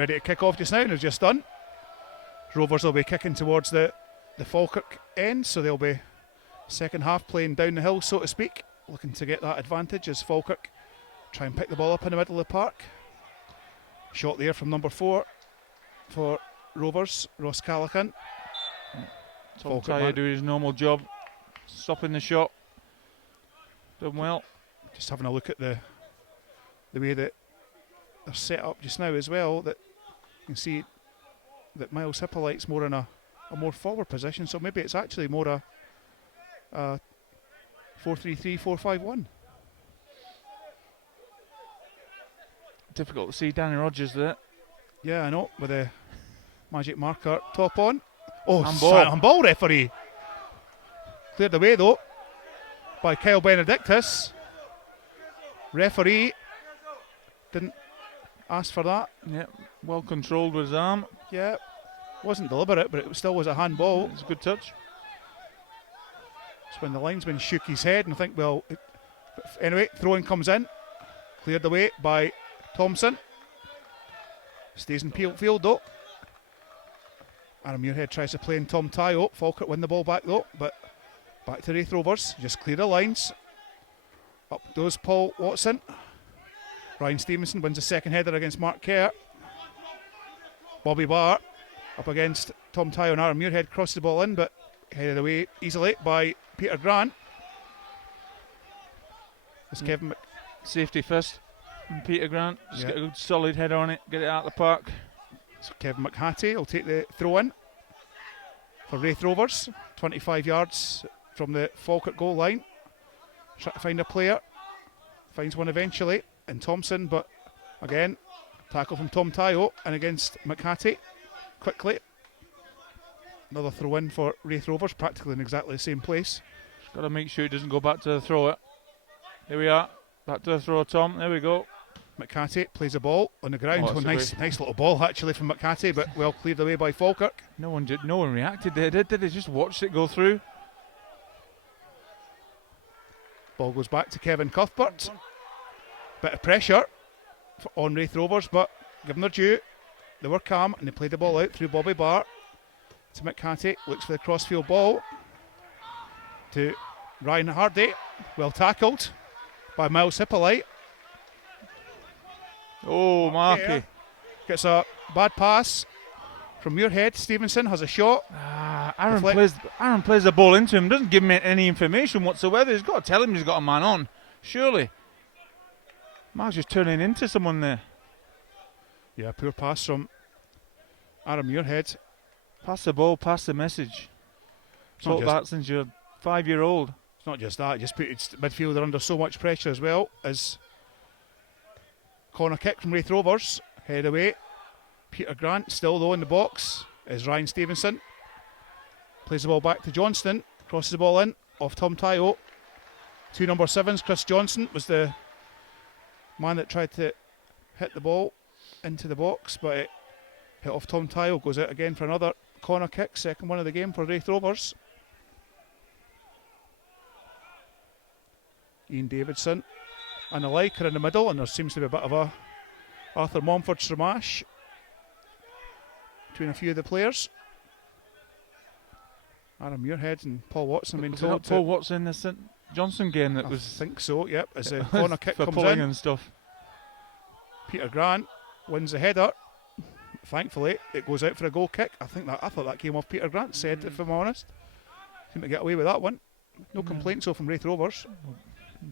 ready to kick off just now, and have just done. Rovers will be kicking towards the Falkirk end, so they'll be second half playing down the hill, so to speak, looking to get that advantage as Falkirk try and pick the ball up in the middle of the park. Shot there from number 4 for Rovers, Ross Callaghan. Tom Tyre do his normal job, stopping the shot. Done well. Just having a look at the way that they're set up just now as well, that you can see that Miles Hippolyte's more in a more forward position, so maybe it's actually more a 4-3-3, 4-5-1. Difficult to see Danny Rogers there. Yeah, I know, with a magic marker top on. Oh, handball referee. Cleared away though by Kyle Benedictus. Referee didn't ask for that. Yeah, well controlled with his arm. Yeah, wasn't deliberate, but it still was a handball. It's a good touch. It's when the linesman shook his head and I think, well, anyway, throw-in comes in. Cleared away by Thompson. Stays in field though. Aaron Muirhead tries to play in Tom Tyo. Falkirk win the ball back though, but back to Raith Rovers. Just clear the lines. Up goes Paul Watson. Ryan Stevenson wins the second header against Mark Kerr. Bobby Barr up against Tom Tyo and Aaron Muirhead. Crosses the ball in, but headed away easily by Peter Grant. It's Kevin Safety first. And Peter Grant, just get a good solid header on it, get it out of the park. So Kevin McHattie will take the throw in for Raith Rovers. 25 yards from the Falkirk goal line. Try to find a player. Finds one eventually in Thompson, but again, tackle from Tom Tyo and against McHattie. Quickly. Another throw in for Raith Rovers, practically in exactly the same place. Just got to make sure he doesn't go back to the thrower. Here we are. Back to the throw, Tom. There we go. McHattie plays the ball on the ground. Nice little ball actually from McHattie, but well cleared away by Falkirk. No one reacted there, did they? They just watched it go through. Ball goes back to Kevin Cuthbert. Bit of pressure on Raith Rovers, but given their due, they were calm and they played the ball out through Bobby Barr to McHattie. Looks for the crossfield ball to Ryan Hardy. Well tackled by Miles Hippolyte. Oh, Marky. Gets a bad pass from Muirhead. Stevenson has a shot. Aaron plays the ball into him, doesn't give him any information whatsoever. He's got to tell him he's got a man on, surely. Mark's just turning into someone there. Yeah, poor pass from Aaron Muirhead. Pass the ball, pass the message. Taught that since you're 5-year-old. It's not just that, it just put its midfielder under so much pressure as well. As corner kick from Raith Rovers, head away. Peter Grant still though in the box is Ryan Stevenson. Plays the ball back to Johnston, crosses the ball in off Tom Tyo. 2 number 7s, Chris Johnson was the man that tried to hit the ball into the box, but it hit off Tom Tyo. Goes out again for another corner kick, second one of the game for Raith Rovers. Ian Davidson and the like are in the middle, and there seems to be a bit of a Arthur Momford smash between a few of the players. Aaron Muirhead and Paul Watson have been told Paul Watson in the St Johnson game that I was... think so, yep, as a corner kick for comes pulling in. And stuff. Peter Grant wins the header. Thankfully, it goes out for a goal kick. I thought that came off Peter Grant's head, if I'm honest. Seemed to get away with that one. No complaints though from Raith Rovers.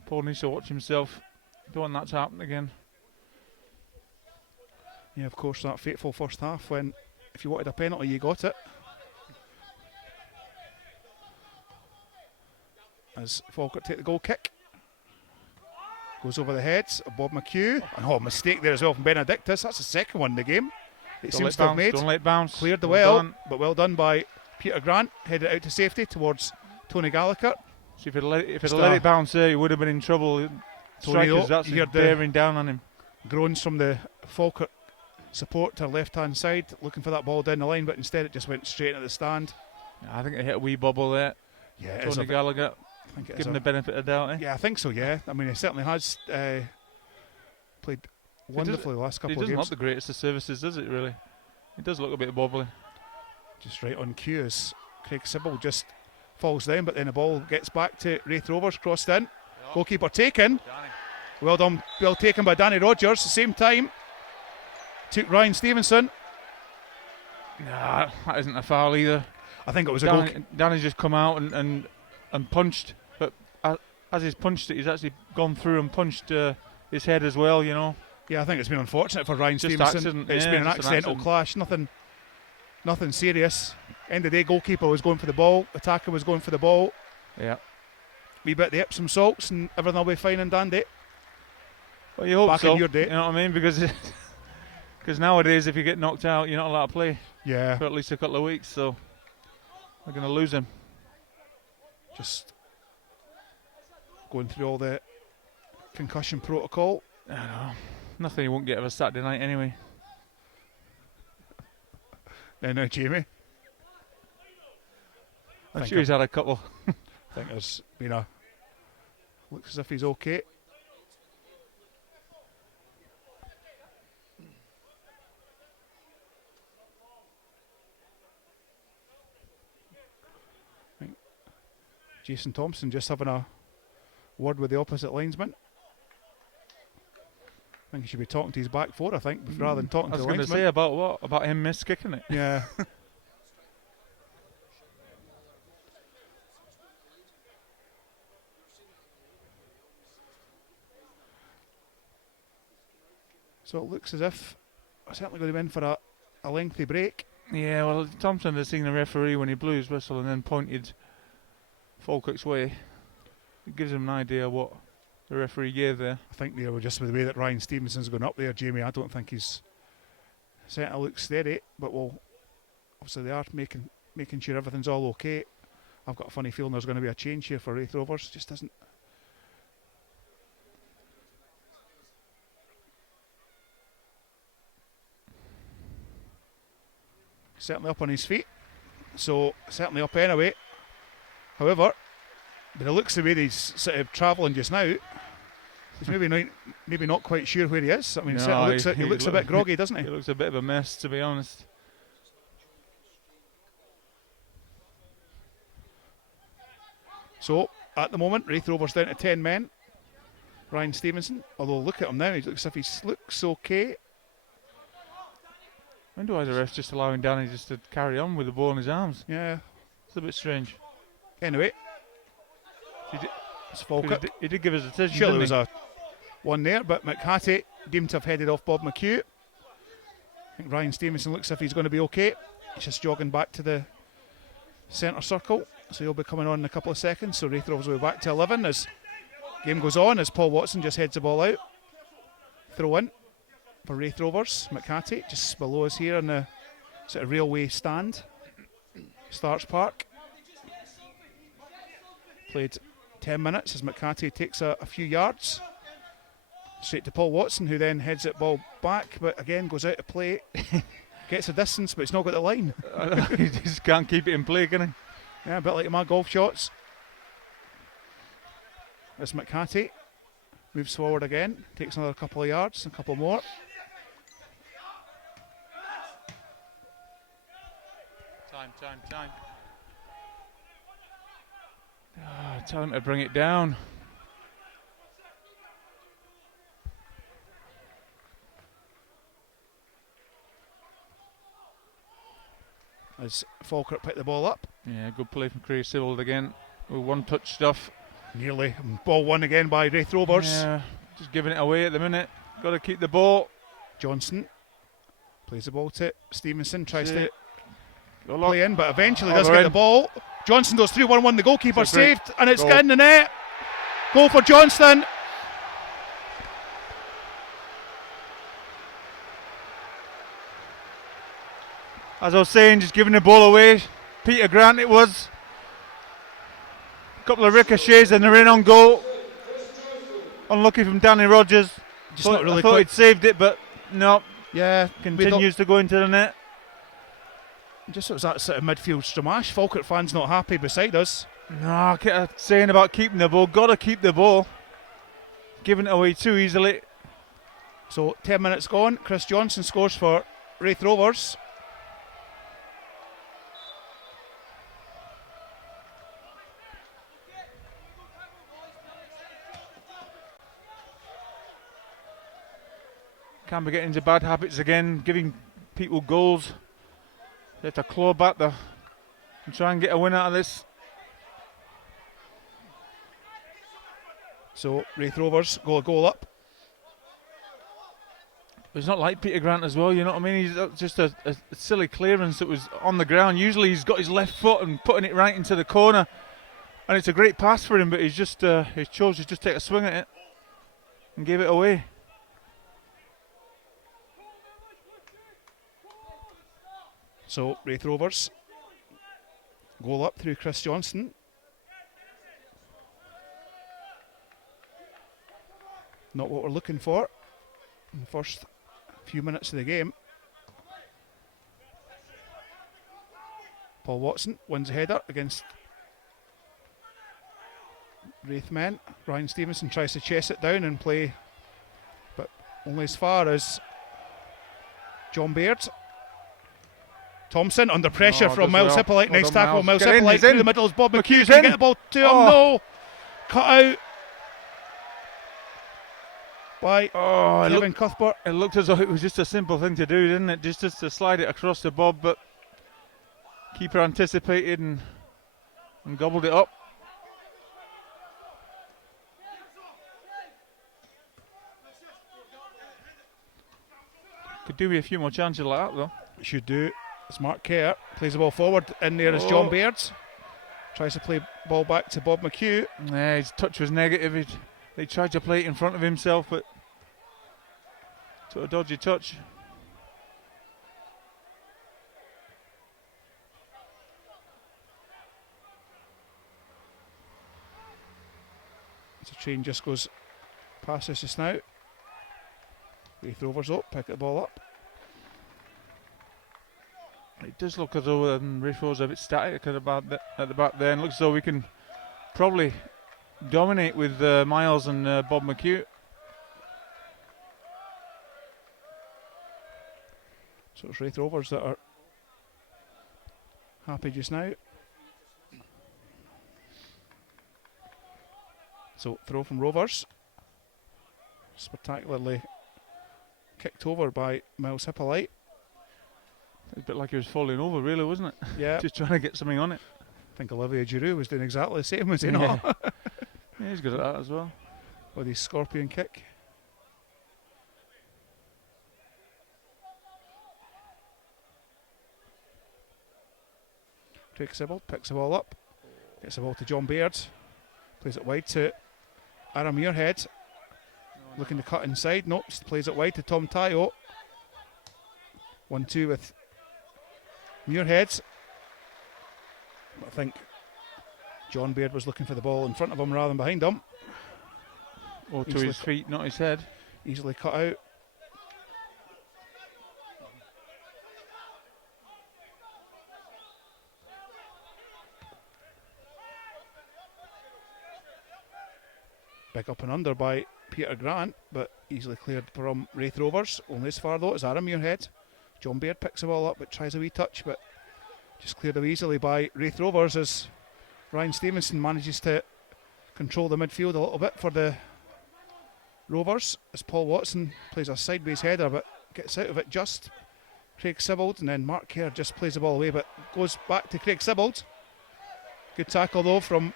Paul needs to watch himself. Don't want that to happen again. Yeah, of course, that fateful first half when if you wanted a penalty, you got it. As Falkirk take the goal kick. Goes over the heads of Bob McHugh. And mistake there as well from Benedictus. That's the second one in the game. It seems to have made. Don't let it bounce. Cleared the but well done by Peter Grant. Headed out to safety towards Tony Gallagher. So if he'd let it bounce there, he would have been in trouble. Strikers actually bearing down on him. Groans from the Falkirk support to left hand side, looking for that ball down the line, but instead it just went straight into the stand. Yeah, I think it hit a wee bubble there. Yeah, Tony Gallagher. Give him the benefit of the doubt. Yeah, I think so. Yeah, I mean, he certainly has played wonderfully the last couple of games. He doesn't games. look the greatest of services, does it, really? He does look a bit wobbly. Just right on cue as Craig Sybil just falls down, but then the ball gets back to Raith Rovers, crossed in. Yep. Goalkeeper taken. Danny. Well done, well taken by Danny Rogers. At the same time, took Ryan Stevenson. Nah, that isn't a foul either. I think it was a goal. Danny's just come out and punched, but as he's punched it, he's actually gone through and punched his head as well, you know. Yeah, I think it's been unfortunate for Ryan Just Stevenson. Accident. It's been an accidental clash, nothing serious. End of the day, goalkeeper was going for the ball, attacker was going for the ball. Yeah. Wee bit of the Epsom salts and everything will be fine and dandy. Well, you hope back so. in your day. You know what I mean? Because nowadays, if you get knocked out, you're not allowed to play. Yeah. For at least a couple of weeks, so we're going to lose him. Just going through all the concussion protocol. I know. Nothing he won't get of a Saturday night anyway. Now, Jamie. I'm sure he's had a couple. I think there's been a... Looks as if he's okay. Jason Thompson just having a word with the opposite linesman. I think he should be talking to his back four, I think, rather than talking to the linesman. I was going to say about what? About him miss-kicking it? Yeah. So it looks as if we're certainly going to be in for a lengthy break. Yeah, well, Thompson had seen the referee when he blew his whistle and then pointed Falkirk's way. It gives him an idea what the referee gave there. I think they were just with the way that Ryan Stevenson's going up there, Jamie. I don't think he's certainly looks steady, but obviously they are making sure everything's all okay. I've got a funny feeling there's going to be a change here for Raith Rovers. Just doesn't. Certainly up on his feet, so certainly up anyway. However, by the looks of the way he's sort of travelling just now, he's maybe not quite sure where he is. I mean, no, he looks a bit groggy, doesn't he? He looks a bit of a mess, to be honest. So, at the moment, Raith Rovers down to 10 men. Ryan Stevenson, although look at him now, he looks as if he looks okay. I wonder why the ref's just allowing Danny just to carry on with the ball in his arms. Yeah. It's a bit strange. Anyway. It's Falkirk. He did give us a decision, Surely didn't there was one there, but McHattie deemed to have headed off Bob McHugh. I think Ryan Stevenson looks as if he's going to be okay. He's just jogging back to the centre circle, so he'll be coming on in a couple of seconds. So Raith Rovers will be back to 11 as game goes on, as Paul Watson just heads the ball out. Throw in for Raith Rovers. McHattie just below us here on the sort of railway stand. Starts Park. Played 10 minutes as McHattie takes a few yards. Straight to Paul Watson, who then heads it ball back, but again goes out to play. Gets a distance, but it's not got the line. He just can't keep it in play, can he? Yeah, a bit like my golf shots. As McHattie moves forward again, takes another couple of yards, a couple more. Time. Time to bring it down. As Falkirk picked the ball up. Yeah, good play from Craig Sybil again with one touch stuff. Nearly. Ball won again by Raith Rovers. Yeah, just giving it away at the minute. Got to keep the ball. Johnson plays the ball to Stevenson, tries to play in, but eventually does get the ball. Johnson goes through 1-1, the goalkeeper saved, and it's in the net. Goal for Johnston. As I was saying, just giving the ball away. Peter Grant it was. A couple of ricochets and they're in on goal. Unlucky from Danny Rogers. I thought he'd saved it, but no. Yeah, continues to go into the net. Just was that sort of midfield stramash. Falkirk fans not happy beside us. No, I kept saying about keeping the ball. Got to keep the ball. Giving it away too easily. So 10 minutes gone. Chris Johnson scores for Raith Rovers. Can't be getting into bad habits again, giving people goals. They have to claw back there and try and get a win out of this. So Raith Rovers go a goal up. It's not like Peter Grant as well, you know what I mean? He's just a silly clearance that was on the ground. Usually he's got his left foot and putting it right into the corner. And it's a great pass for him, but he's just he chose to just take a swing at it and gave it away. So Raith Rovers goal up through Chris Johnson. Not what we're looking for in the first few minutes of the game. Paul Watson wins a header against Raith men. Ryan Stevenson tries to chase it down and play, but only as far as John Baird. Thompson under pressure from Miles Hippolyte. Nice tackle, Miles Hippolyte through the middle as Bob McHugh can get the ball to him. No! Cut out by Kevin Cuthbert. It looked as though it was just a simple thing to do, didn't it? Just to slide it across the Bob, but keeper anticipated and gobbled it up. Could do with a few more chances like that though. Should do. It's Mark Kerr, plays the ball forward. In there is John Baird. Tries to play ball back to Bob McHugh. Yeah, his touch was negative. They tried to play it in front of himself, but took a dodgy touch. So train just goes past us just now. Raith Rovers up, pick the ball up. It does look as though Raith Rovers are a bit static at the back there, and looks as though we can probably dominate with Miles and Bob McHugh. So it's Raith Rovers that are happy just now. So throw from Rovers. Spectacularly kicked over by Miles Hippolyte. It's a bit like he was falling over, really, wasn't it? Yeah. Just trying to get something on it. I think Olivier Giroux was doing exactly the same, was he not? Yeah, he's good at that as well. With his scorpion kick. Craig Sibbald picks the ball up. Gets the ball to John Baird. Plays it wide to Aaron Muirhead. Looking to cut inside. Nope, plays it wide to Tom Tayo. 1-2 with Muirhead. I think John Baird was looking for the ball in front of him rather than behind him. Or to his feet, not his head. Easily cut out. Big up and under by Peter Grant, but easily cleared from Raith Rovers. Only as far though as Aaron Muirhead. John Baird picks the ball up but tries a wee touch, but just cleared away easily by Raith Rovers as Ryan Stevenson manages to control the midfield a little bit for the Rovers as Paul Watson plays a sideways header but gets out of it just. Craig Sibbald, and then Mark Kerr just plays the ball away but goes back to Craig Sibbald. Good tackle though from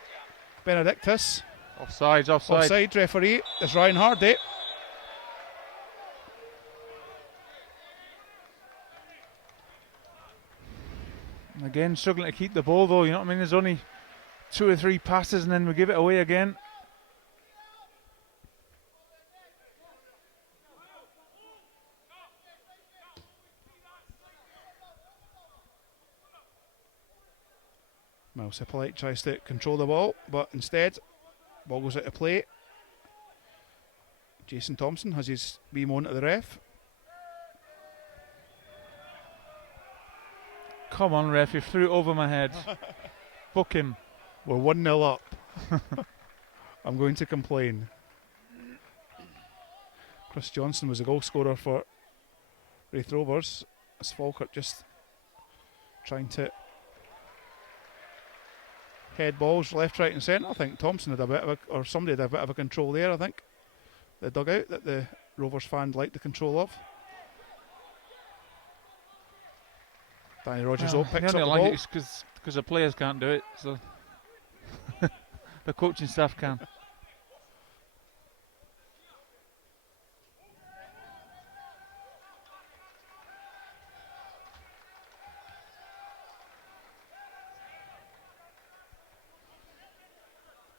Benedictus. Offside. Offside, referee is Ryan Hardy. Again, struggling to keep the ball though, you know what I mean? There's only 2 or 3 passes and then we give it away again. Miles Hippolyte tries to control the ball, but instead, ball goes out of play. Jason Thompson has his wee moan at the ref. Come on, ref, you threw it over my head. Book him. We're 1-0 up. I'm going to complain. Chris Johnson was the goal scorer for Raith Rovers. As Falkirk just trying to head balls left, right, and centre. I think Thompson had a bit of or somebody had a bit of a control there. I think the dugout that the Rovers fans liked the control of. Danny Rogers picks up the like ball. it because the players can't do it, so the coaching staff can.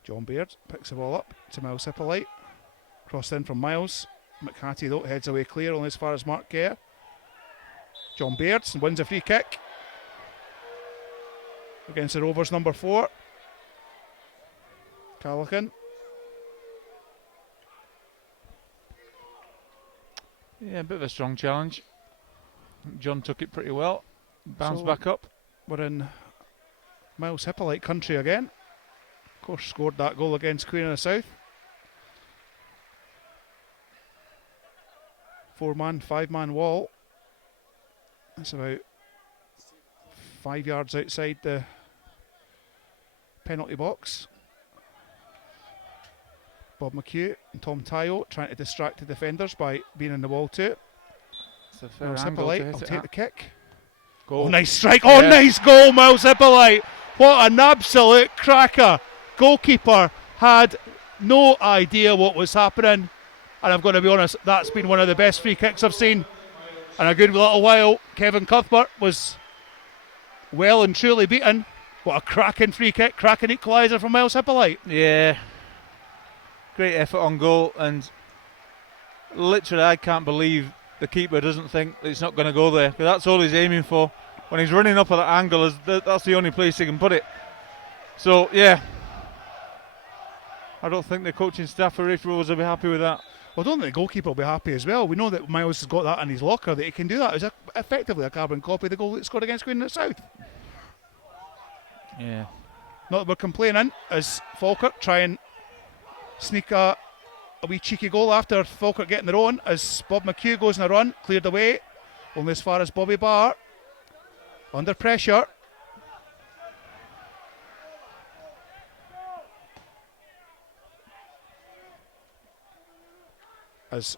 John Baird picks the ball up to Miles Hippolyte. Crossed in from Miles. McHattie though heads away clear, only as far as Mark Kerr. John Baird wins a free kick against the Rovers number 4. Callaghan. Yeah, a bit of a strong challenge. John took it pretty well. Bounced back up. We're in Miles Hippolyte country again. Of course, scored that goal against Queen of the South. 4-man, 5-man wall. That's about 5 yards outside the penalty box. Bob McHugh and Tom Tayo trying to distract the defenders by being in the wall too. It's a fair Miles angle to Hippolyte hit will it take at. the kick. Goal. Oh, nice strike. Oh, Yeah. nice goal, Miles Hippolyte. What an absolute cracker. Goalkeeper had no idea what was happening. And I'm going to be honest, that's been one of the best free kicks I've seen in a good little while. Kevin Cuthbert was well and truly beaten. What a cracking free kick, cracking equaliser from Miles Hippolyte. Yeah. Great effort on goal, and literally I can't believe the keeper doesn't think it's not going to go there, because that's all he's aiming for. When he's running up at that angle, that's the only place he can put it. So, yeah. I don't think the coaching staff for Raith Rovers will be happy with that. Well, I don't think the goalkeeper will be happy as well. We know that Miles has got that in his locker, that he can do that. It's effectively a carbon copy of the goal that he scored against Queen of the South. Yeah. Not that we're complaining, as Falkirk try and sneak a wee cheeky goal after Falkirk getting their own, as Bob McHugh goes on a run, cleared away, only as far as Bobby Barr. Under pressure. As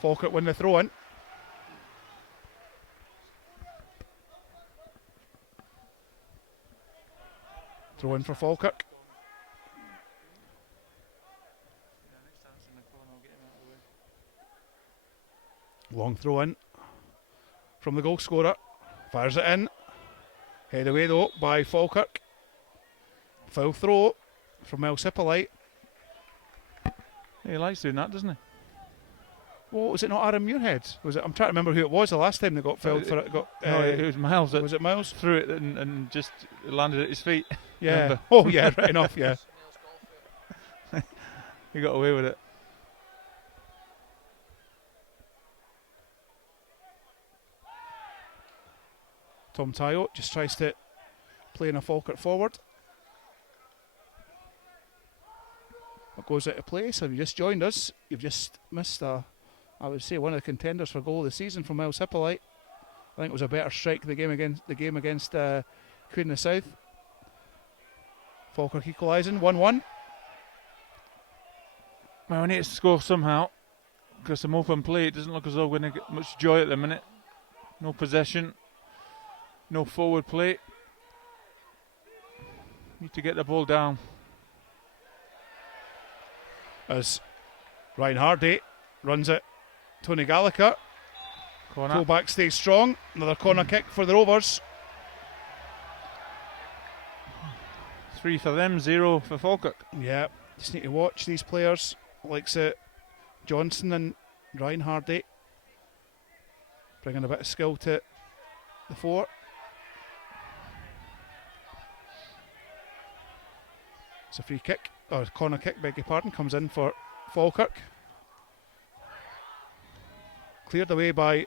Falkirk win the throw in. Throw in for Falkirk. Long throw in from the goal scorer. Fires it in. Head away though by Falkirk. Foul throw from Miles Hippolyte. He likes doing that, doesn't he? Well, was it not Aaron Muirhead? Was it? I'm trying to remember who it was the last time they got fouled for it. No, it was Miles that was it Miles? threw it and just landed at his feet. Yeah. Remember? Oh yeah, right enough, yeah. He got away with it. Tom Tayo just tries to play in a Falkirk forward. What goes out of place? Have you just joined us? You've just missed I would say one of the contenders for goal of the season from Miles Hippolyte. I think it was a better strike the game against Queen of the South. Falkirk equalising 1-1. Well, we need to score somehow, because some open play, it doesn't look as though we're going to get much joy at the minute. No possession, no forward play. Need to get the ball down. As Ryan Hardy runs it, Tony Gallagher. Corner. Full-back stays strong. Another corner kick for the Rovers. 3 for them, 0 for Falkirk. Yeah, just need to watch these players, like Johnson and Ryan Hardy, bringing a bit of skill to the fore. It's a free kick, or corner kick, beg your pardon, comes in for Falkirk. Cleared away by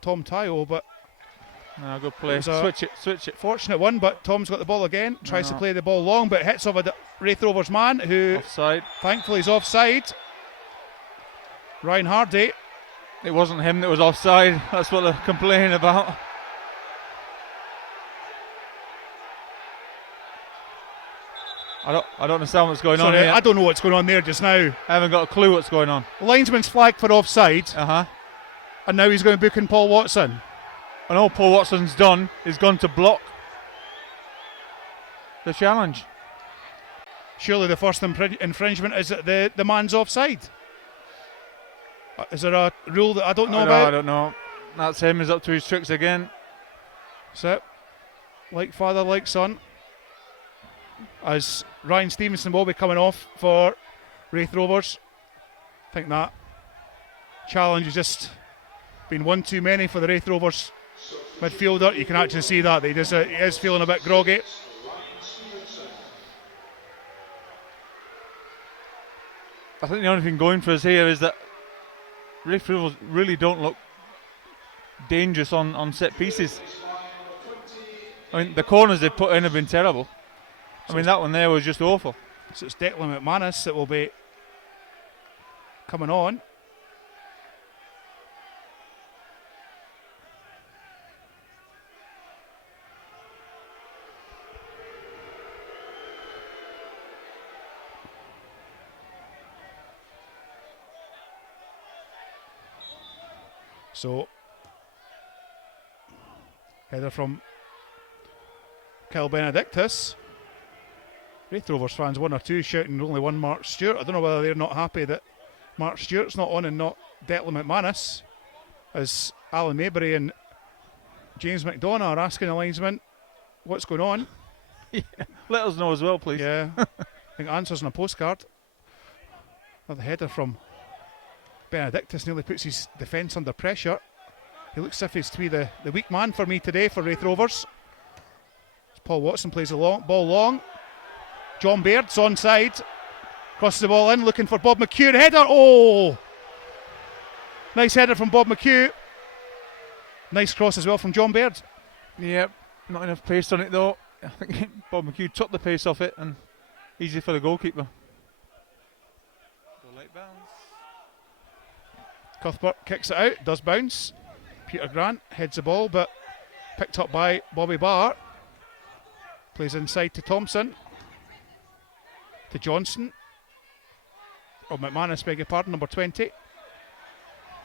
Tom Tayo, but Good play. Switch it. fortunate one, but Tom's got the ball again, tries to play the ball long, but hits off a Raith Rovers man who Offside. thankfully is offside. Ryan Hardy. It wasn't him that was offside. That's what they're complaining about. I don't understand what's going on here. I don't know what's going on there just now. I haven't got a clue what's going on. Linesman's flagged for offside. Uh-huh. And now he's going to book in Paul Watson. And all Paul Watson's done is gone to block the challenge. Surely the first infringement is that the man's offside. Is there a rule that I don't know about? I don't know. That's him. He's up to his tricks again. So, like father, like son. As Ryan Stevenson will be coming off for Raith Rovers. I think that challenge has just been one too many for the Raith Rovers midfielder. You can actually see that he is feeling a bit groggy. I think the only thing going for us here is that Raith Rovers really don't look dangerous on set pieces. I mean, the corners they put in have been terrible. I mean, that one there was just awful. So it's Declan McManus that will be coming on. So, header from Kyle Benedictus. Raith Rovers fans, one or two shouting only one Mark Stewart. I don't know whether they're not happy that Mark Stewart's not on and not Declan McManus, as Alan Maybury and James McDonough are asking the linesman what's going on. Yeah, let us know as well, please. Yeah, I think answers on a postcard. Another header from Benedictus nearly puts his defence under pressure. He looks as if he's to be the weak man for me today for Raith Rovers. Paul Watson plays the ball long. John Baird's onside. Crosses the ball in, looking for Bob McHugh. Header, oh! Nice header from Bob McHugh. Nice cross as well from John Baird. Yep, not enough pace on it though. I think Bob McHugh took the pace off it and easy for the goalkeeper. Go late bounce. Cuthbert kicks it out, does bounce. Peter Grant heads the ball, but picked up by Bobby Barr. Plays inside to Thompson. To Johnson. Oh, McManus, beg your pardon, number 20.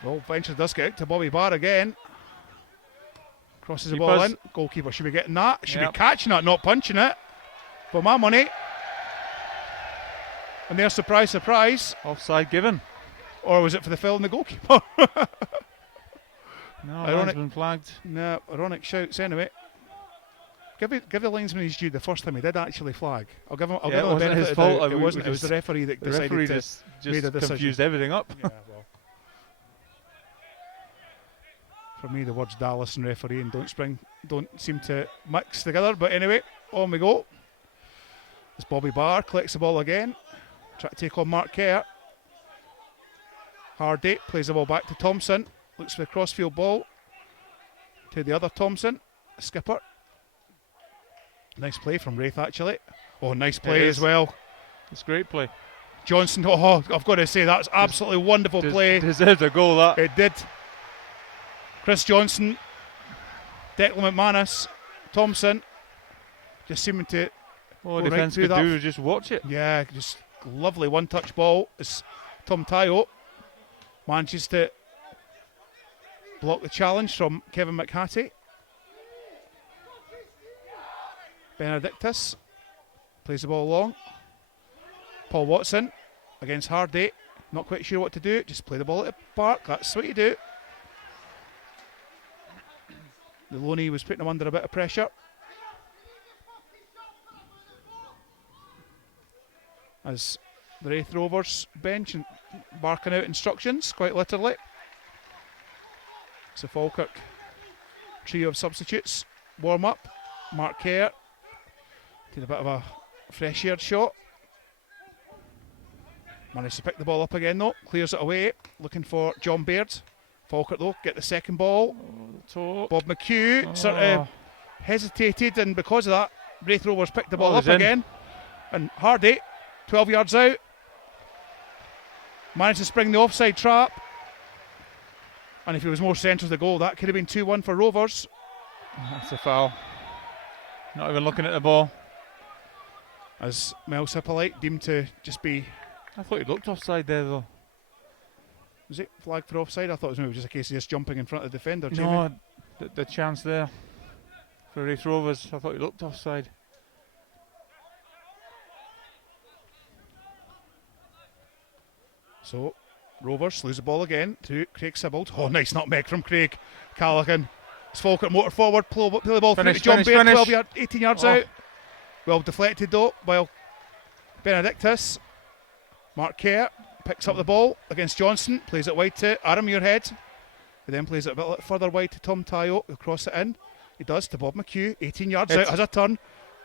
Well, eventually does get out to Bobby Barr again. Crosses the ball in. Goalkeeper should be getting that. Should be catching that, not punching it. For my money. And there's surprise, surprise. Offside given. Or was it for the foul in the goalkeeper? No, ironic, been flagged. No, ironic shouts anyway. Give the linesman his due. The first time he did actually flag. I'll give him. I'll give him the benefit his fault. It wasn't. It was the referee that decided referee to just made a decision. Confused everything up. Yeah, well. For me, the words Dallas and referee and don't seem to mix together. But anyway, on we go. It's Bobby Barr collects the ball again. Try to take on Mark Kerr. Hardy plays the ball back to Thompson. Looks for the crossfield ball to the other Thompson, skipper. Nice play from Raith actually. Oh, nice play as well. It's great play. Johnson, oh, I've got to say that's absolutely wonderful play. Deserved a goal that. It did. Chris Johnson, Declan McManus, Thompson, just seeming to. All defence could do is just watch it. Yeah, just lovely one-touch ball as Tom Tayo manages to block the challenge from Kevin McHattie. Benedictus plays the ball long. Paul Watson against Hardy. Not quite sure what to do. Just play the ball at the park. That's what you do. The Loney was putting him under a bit of pressure. As the Raith Rovers bench and barking out instructions, quite literally. So Falkirk trio of substitutes. Warm up. Mark Kerr did a bit of a fresh air shot. Managed to pick the ball up again though. Clears it away. Looking for John Baird. Falkirk though get the second ball. Bob McHugh sort of hesitated, and because of that, Raith Rovers picked the ball up again. And Hardy, 12 yards out, managed to spring the offside trap. And if he was more centre of the goal, that could have been 2-1 for Rovers. That's a foul. Not even looking at the ball. As Mel Sippolite deemed to just be... I thought he looked offside there though. Was it flagged for offside? I thought it was maybe just a case of just jumping in front of the defender. No, the chance there for Raith Rovers. I thought he looked offside. So, Rovers lose the ball again to Craig Sibbald. Oh, nice nutmeg from Craig Callaghan. It's Falkirk motor forward, play the ball through to John Baird, 18 yards out. Well deflected though by Benedictus. Mark Kerr picks up the ball against Johnson, plays it wide to Aaron Muirhead. He then plays it a bit further wide to Tom Tayo, who cross it in. He does to Bob McHugh, 18 yards out, has a turn.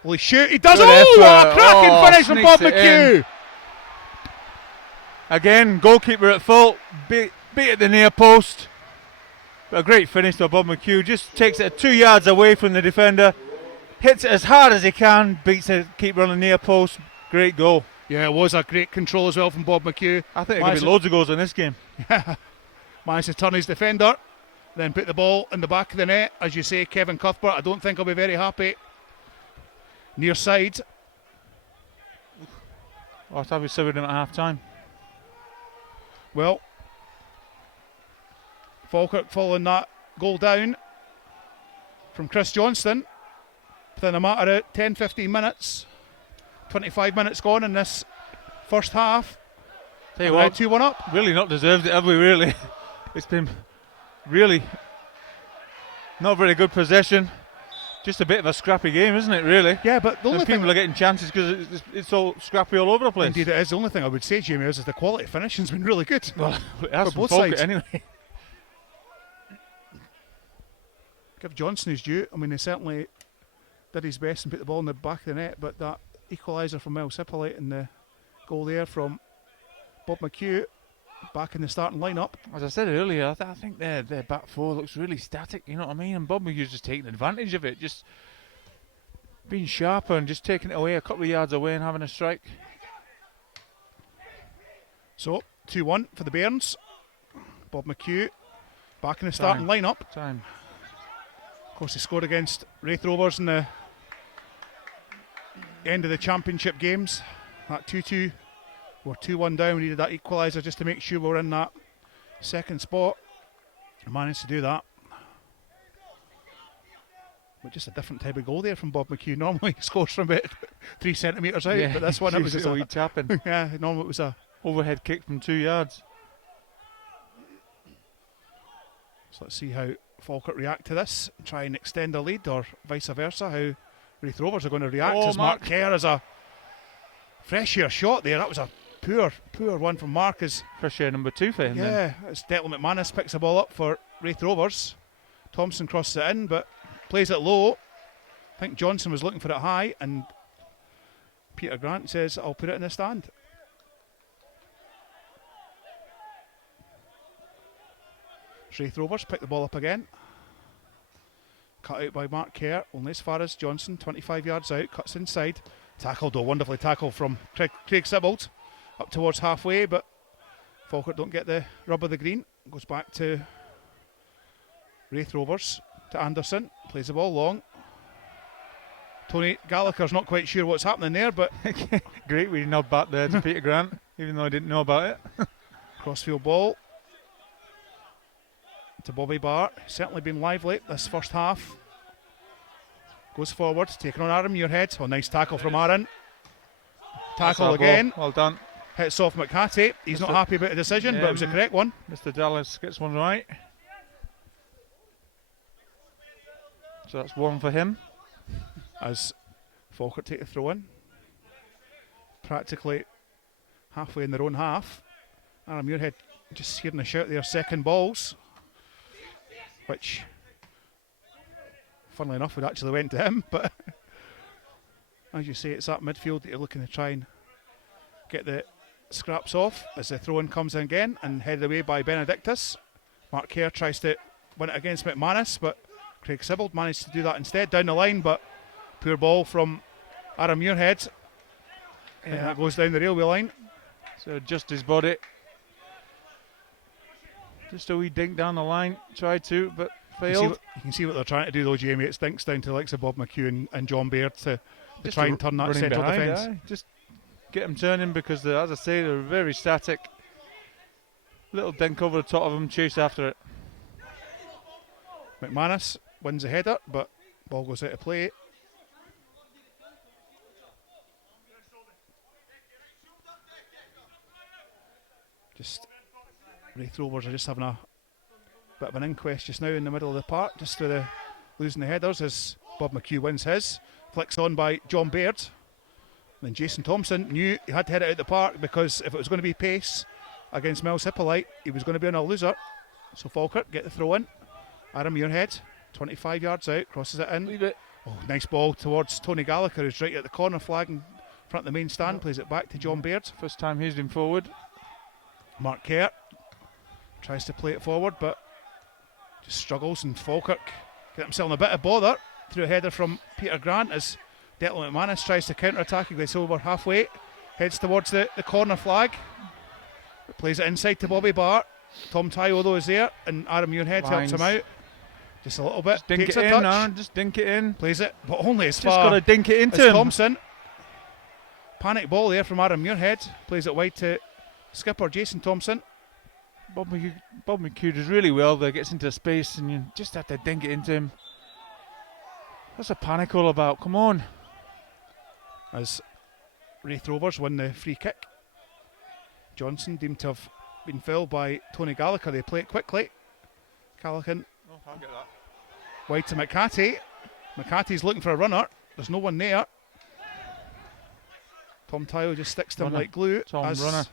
Will he shoot? He does! Oh, what a cracking finish from Bob McHugh! Again, goalkeeper at fault, beat at the near post. But a great finish by Bob McHugh, just takes it 2 yards away from the defender, hits it as hard as he can, beats the keeper on the near post. Great goal. Yeah, it was a great control as well from Bob McHugh. I think there could be loads of goals in this game. Managed to turn his defender, then put the ball in the back of the net. As you say, Kevin Cuthbert, I don't think he'll be very happy. Near side. I thought we severed him at half time. Well, Falkirk following that goal down from Chris Johnston within a matter of 10-15 minutes. 25 minutes gone in this first half. Tell you what, 2-1 up. Really not deserved it, have we, really? It's been really not very good possession. Just a bit of a scrappy game, isn't it, really? Yeah, but the only thing... people are getting chances because it's all scrappy all over the place. Indeed it is. The only thing I would say, Jamie, is the quality of finishing's been really good. Well, it has for both sides anyway. Give Johnson his due. I mean, he certainly did his best and put the ball in the back of the net, but that equaliser from Mel Sippolite and the goal there from Bob McHugh back in the starting lineup. As I said earlier, I think their back four looks really static, you know what I mean? And Bob McHugh's just taking advantage of it, just being sharper and just taking it away a couple of yards away and having a strike. So 2-1 for the Bairns. Bob McHugh back in the starting lineup. Of course, he scored against Raith Rovers in the end of the championship games. That 2-2, we're 2-1 down. We needed that equaliser just to make sure we're in that second spot. We managed to do that. But just a different type of goal there from Bob McHugh. Normally he scores from about 3 centimetres out, but this one it was just a wee tapping. Yeah, normally it was a overhead kick from 2 yards. So let's see how Falkirk react to this. Try and extend the lead, or vice versa. How Raith Rovers are going to react as Mark Kerr has a fresh air shot there. That was a poor one from Mark. Fresh air number 2 for him. Yeah, it's Declan McManus picks the ball up for Raith Rovers. Thompson crosses it in, but plays it low. I think Johnson was looking for it high, and Peter Grant says, I'll put it in the stand. Raith Rovers pick the ball up again. Cut out by Mark Kerr, only as far as Johnson, 25 yards out, cuts inside. Tackled though, wonderfully tackled from Craig Sibbald. Up towards halfway, but Falkirk don't get the rub of the green. Goes back to Raith Rovers, to Anderson, plays the ball long. Tony Gallagher's not quite sure what's happening there, but... Great wee nod back there to Peter Grant, even though I didn't know about it. Crossfield ball to Bobby Barr. Certainly been lively this first half. Goes forward, taking on Aaron Muirhead. Oh, nice tackle from Aaron. Tackle again. Well done. Hits off McHattie. He's not happy about the decision, but it was the correct one. Mr. Dallas gets one right. So that's one for him. As Falkirk take the throw in. Practically halfway in their own half. Aaron Muirhead just hearing a shout there, second balls. Which, funnily enough, would actually went to him, but as you say, it's that midfield that you're looking to try and get the scraps off as the throw-in comes in again and headed away by Benedictus. Mark Kerr tries to win it against McManus, but Craig Sibbald managed to do that instead down the line, but poor ball from Aaron Muirhead. And that goes down the railway line. So adjust his body. Just a wee dink down the line. Tried to, but You failed. can see what they're trying to do though, Jamie. It stinks down to the likes of Bob McHugh and John Baird to try and turn that running central behind, defence. aye. Just get them turning because, as I say, they're very static. Little dink over the top of them, chase after it. McManus wins the header, but ball goes out of play. Just Raith Rovers are just having a bit of an inquest just now in the middle of the park, just through the losing the headers as Bob McHugh wins his. Flicks on by John Baird. Then Jason Thompson knew he had to head it out the park because if it was going to be pace against Mills Hippolyte, he was going to be on a loser. So Falkirk get the throw in. Adam Muirhead, 25 yards out, crosses it in. Leave it. Oh, nice ball towards Tony Gallagher, who's right at the corner flag in front of the main stand. Plays it back to John Baird. First time he's been forward. Mark Kerr tries to play it forward, but just struggles, and Falkirk get himself in a bit of bother through a header from Peter Grant as Declan McManus tries to counter-attack. He gets over halfway, heads towards the corner flag, plays it inside to Bobby Barr. Tom Tyo though is there, and Adam Muirhead helps him out just a little bit. Just dink takes it a in, touch, Aaron. Just dink it in. plays it, but only as Just far got to dink it into as him. Thompson. Panic ball there from Adam Muirhead, plays it wide to skipper Jason Thompson. Bob McHugh does really well there, gets into space and you just have to dink it into him. What's the panic all about? Come on. As Raith Rovers win the free kick. Johnson deemed to have been filled by Tony Gallagher. They play it quickly. Callaghan Oh, I'll get that. wide to McCarthy. McCarthy's looking for a runner. There's no one there. Tom Tyo just sticks to him Runner. like glue. Tom, as runner.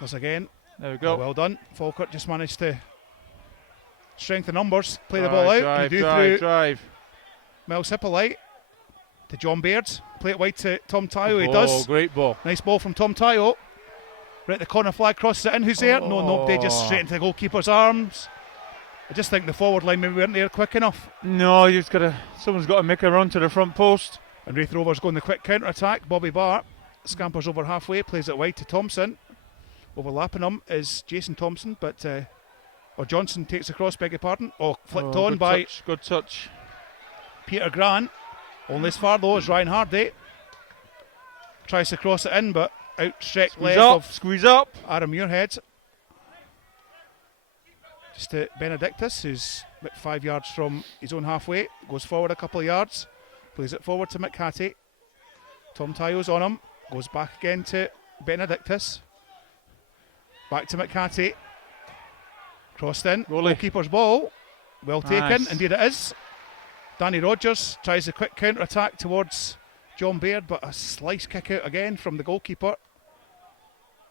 Does again. There we go. Oh, well done. Falkirk just managed to strengthen numbers, play the ball out. Drive, They do drive, through drive. Mills Hippolyte to John Baird. Play it wide to Tom Tyo. He does. Oh, great ball. Nice ball from Tom Tyo. Right at the corner flag, crosses it in. Who's there? No, nobody. Just Oh. straight into the goalkeeper's arms. I just think the forward line maybe weren't there quick enough. No, someone's got to make a run to the front post. And Raith Rovers going the quick counter attack. Bobby Barr scampers over halfway, plays it wide to Thompson. Overlapping him is Jason Thompson, but or Johnson takes the cross, beg your pardon. Oh, flicked on good by touch, good touch. Peter Grant. Only as far though as Ryan Hardy. Tries to cross it in, but outstretched leg of Squeeze up. Adam Muirhead. Just to Benedictus, who's about 5 yards from his own halfway. Goes forward a couple of yards. Plays it forward to McCarthy. Tom Tyo's on him. Goes back again to Benedictus. Back to McCarthy. Crossed in. Goalie. Goalkeeper's ball. Well taken. Nice. Indeed it is. Danny Rogers tries a quick counter attack towards John Baird, but a slice kick out again from the goalkeeper.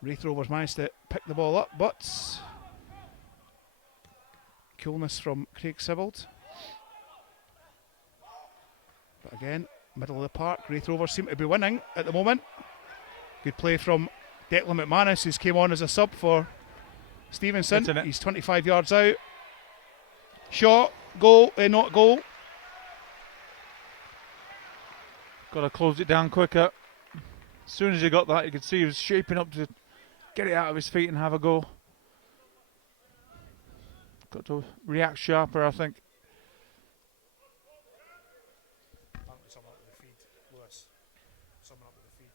Raith Rovers managed to pick the ball up, but coolness from Craig Sibbald. But again, middle of the park, Raith Rovers seem to be winning at the moment. Good play from Declan McManus, who's came on as a sub for Stevenson. That's in it. He's 25 yards out. Shot, goal, not goal. Got to close it down quicker. As soon as he got that, you could see he was shaping up to get it out of his feet and have a go. Got to react sharper, I think. Someone up with the feed, Lewis. Someone up with the feed.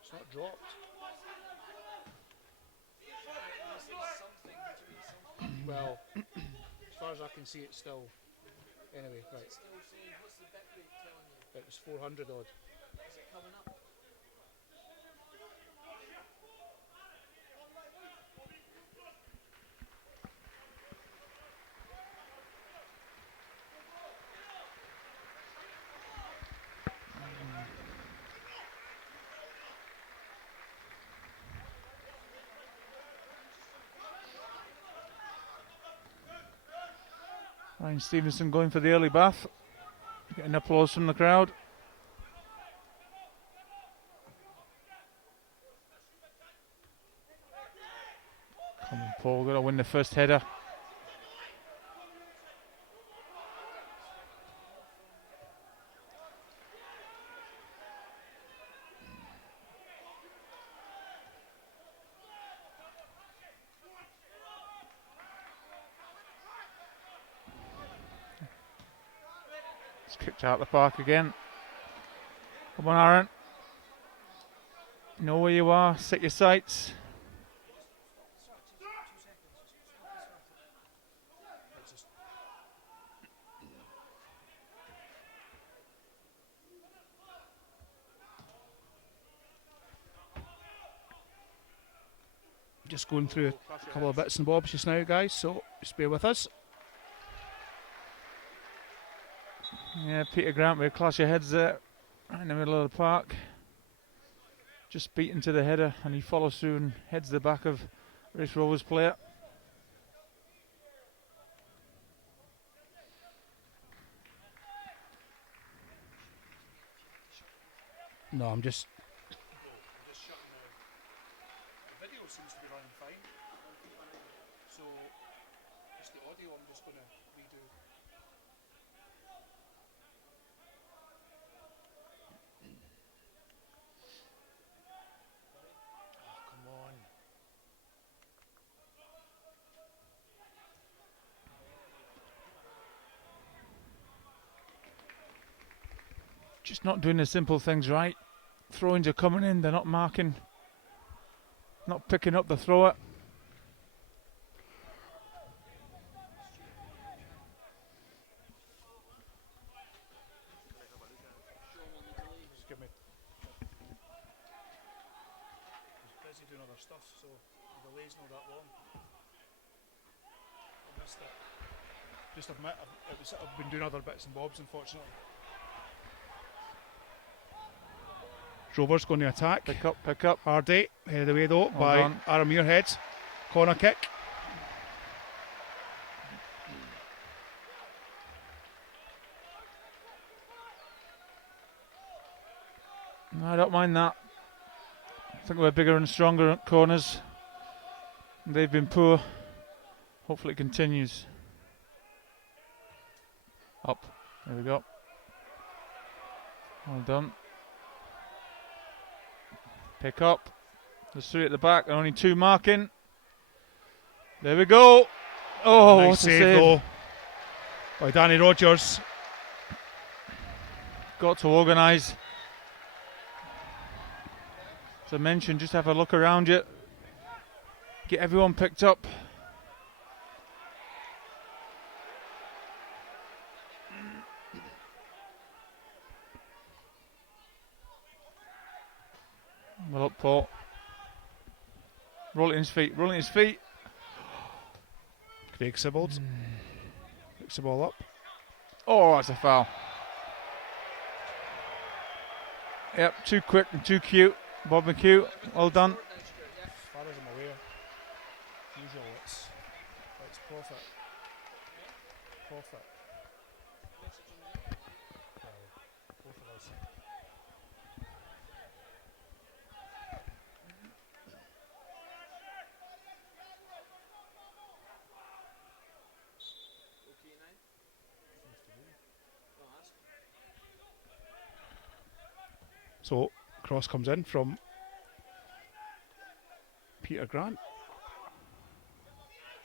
It's not dropped. Well, as far as I can see, it's still. Anyway, right. It was 400 odd. Ryan Stevenson going for the early bath. Getting applause from the crowd. Come on, Paul, got to win the first header. It's kicked out the park again. Come on, Aaron. Know where you are. Set your sights. Just going through a couple of bits and bobs just now, guys, so just bear with us. Yeah, Peter Grant with a clash of heads there, right in the middle of the park. Just beaten to the header, and he follows through and heads the back of Raith Rovers player. No, I'm just shutting the video seems to be running fine. So just the audio I'm just going to redo. Oh, come on. Just not doing the simple things right. Throw-ins are coming in, they're not marking, not picking up the thrower. Just give me. He's busy doing other stuff, so the delay's not that long. I missed it. Just admit, I've been doing other bits and bobs, unfortunately. Rovers going to attack. Pick up, pick up. Hardy, headed away though by Aaron Muirhead. Corner kick. No, I don't mind that. I think we're bigger and stronger at corners. They've been poor. Hopefully it continues. Up. There we go. Well done. Pick up. There's three at the back and only two marking. There we go. Oh, nice what a save save though by Danny Rogers. Got to organise. As I mentioned, just have a look around you. Get everyone picked up. Well up, Paul. Rolling his feet, rolling his feet. Craig Sibbald picks the ball up. Oh, that's a foul. Yep, too quick and too cute. Bob McHugh, well done. As far as I'm aware, usually it's profit. Profit. Both of us. So cross comes in from Peter Grant.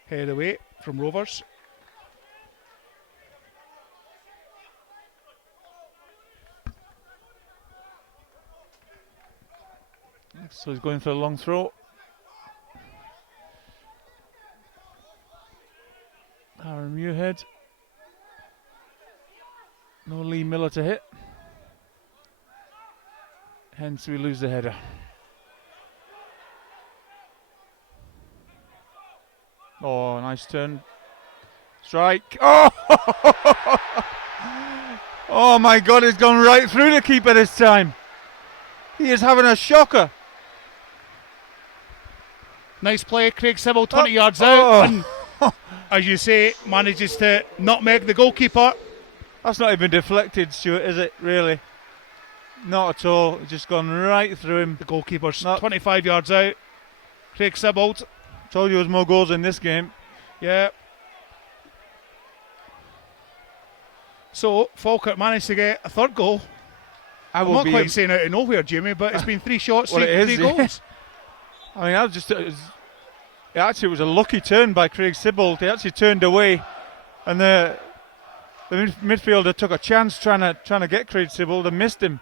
Headed away from Rovers. So he's going for a long throw. Aaron Muirhead. No Lee Miller to hit. Hence we lose the header. Oh, nice turn. Strike. Oh! Oh my God, it's gone right through the keeper this time. He is having a shocker. Nice play, Craig Sibbald, 20 yards out. And, as you say, manages to nutmeg the goalkeeper. That's not even deflected, Stuart, is it, really? Not at all. It's just gone right through him. The goalkeeper's 25 yards out. Craig Sibbald. Told you there was more goals in this game. Yeah. So, Falkirk managed to get a third goal. I'm not quite saying out of nowhere, Jimmy, but it's been 3 shots, well, three goals. I mean, it was a lucky turn by Craig Sibbald. He actually turned away, and the midfielder took a chance trying to get Craig Sibbald and missed him.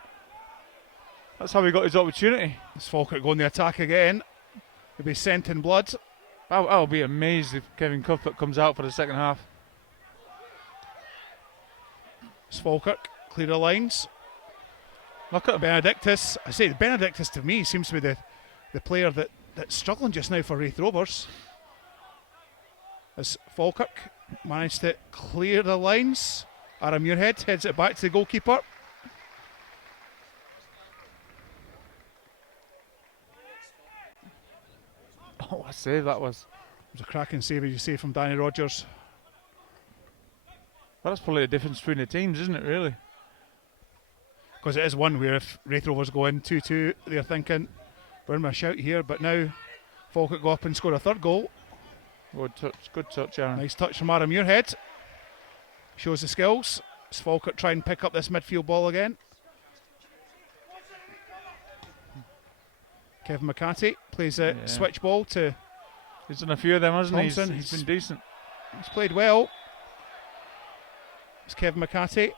That's how he got his opportunity. It's Falkirk going the attack again. He'll be sent in blood. I'll be amazed if Kevin Cuthbert comes out for the second half. It's Falkirk, clear the lines. Look at him. Benedictus. I say Benedictus to me seems to be the player that's struggling just now for Raith Rovers. As Falkirk managed to clear the lines. Aaron Muirhead heads it back to the goalkeeper. Oh, what a save that was. It was a cracking save, as you say, from Danny Rogers. Well, that's probably the difference between the teams, isn't it, really? Because it is one where if Raith Rovers go in 2-2, they're thinking, we're in my shout here, but now Falkirk go up and score a third goal. Good touch, Aaron. Nice touch from Aaron Muirhead. Shows the skills. As Falkirk try and pick up this midfield ball again. Kevin McCarthy plays a switch ball to He's done a few of them, hasn't Thompson. he? He's been decent. He's played well. It's Kevin McCarthy.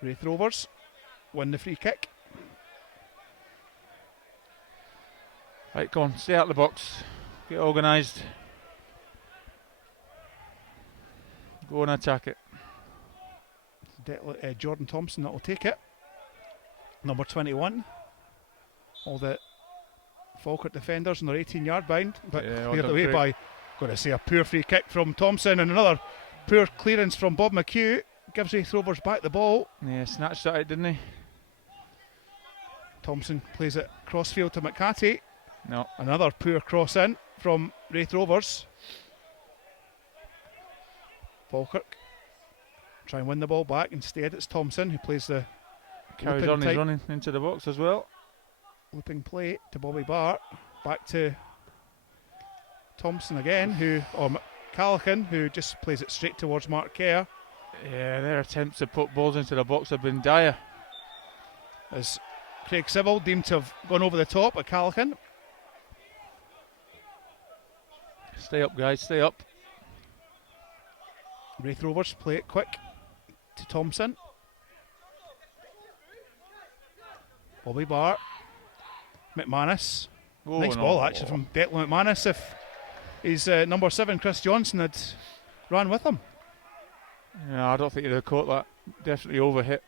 Raith Rovers win the free kick. Right, go on, stay out of the box. Get organised. Go and attack it. Jordan Thompson that will take it. Number 21. All the Falkirk defenders on their 18-yard bind, but cleared away by, got to say, a poor free kick from Thompson, and another poor clearance from Bob McHugh. Gives Raith Rovers back the ball. Yeah, snatched that out, didn't he? Thompson plays it crossfield to McCarthy. No. Another poor cross in from Raith Rovers. Falkirk try and win the ball back. Instead, it's Thompson who plays the carries on. He's running into the box as well. Looping play to Bobby Bart. Back to Thompson again, Callaghan, who just plays it straight towards Mark Kerr. Yeah, their attempts to put balls into the box have been dire. As Craig Sibbald deemed to have gone over the top at Callaghan. Stay up, guys, stay up. Raith Rovers play it quick to Thompson. Bobby Bart. McManus. Nice ball actually from Declan McManus. If his number 7, Chris Johnson, had ran with him. Yeah, I don't think he'd have caught that. Definitely overhit.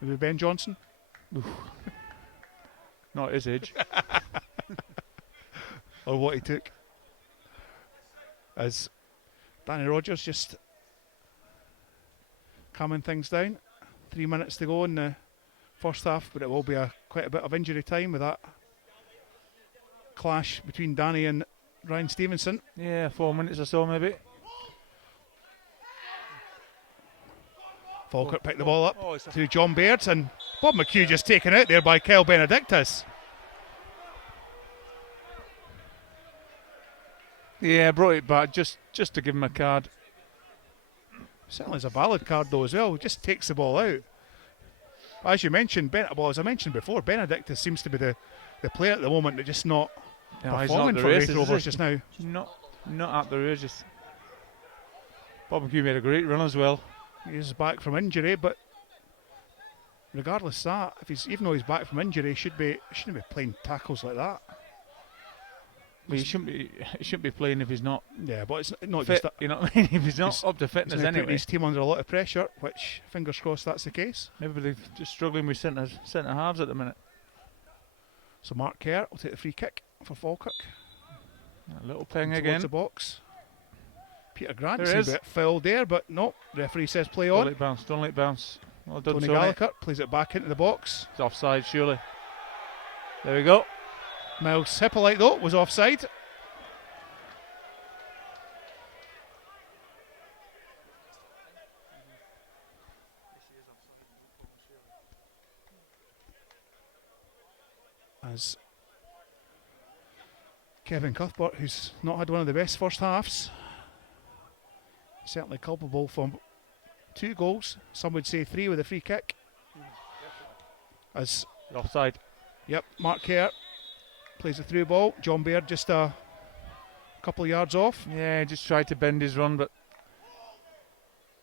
Maybe Ben Johnson? Not his age. Or what he took. As Danny Rogers just calming things down. 3 minutes to go in the first half, but it will be quite a bit of injury time with that clash between Danny and Ryan Stevenson. Yeah, 4 minutes or so maybe. Falkirk picked the ball up to John Baird, and Bob McHugh just taken out there by Kyle Benedictus. Yeah, brought it back just to give him a card. Certainly is a valid card though as well. Just takes the ball out. As you mentioned, as I mentioned before, Benedictus seems to be the player at the moment that just not performing for Raith Rovers just now. Not at the races. Bob McHugh made a great run as well. He's back from injury, but regardless of that, even though he's back from injury, he shouldn't be playing tackles like that. Well, he shouldn't be playing if he's not. Yeah, but it's not fit, just that. You know what I mean? If he's not up to fitness anyway. Putting his team under a lot of pressure, which fingers crossed that's the case. Maybe they're just struggling with centre halves at the minute. So Mark Kerr will take the free kick for Falkirk. A little ping towards again. The box. Peter Grant there seems a bit fouled there, but no. Referee says play on. Don't let it bounce. Well done, Tony Gallagher plays it back into the box. It's offside, surely. There we go. Miles Hippolyte though was offside. As Kevin Cuthbert, who's not had one of the best first halves, certainly culpable for 2 goals. Some would say 3 with a free kick. As Offside. Yep, Mark Kerr plays the through ball. John Baird just a couple of yards off. Yeah, just tried to bend his run, but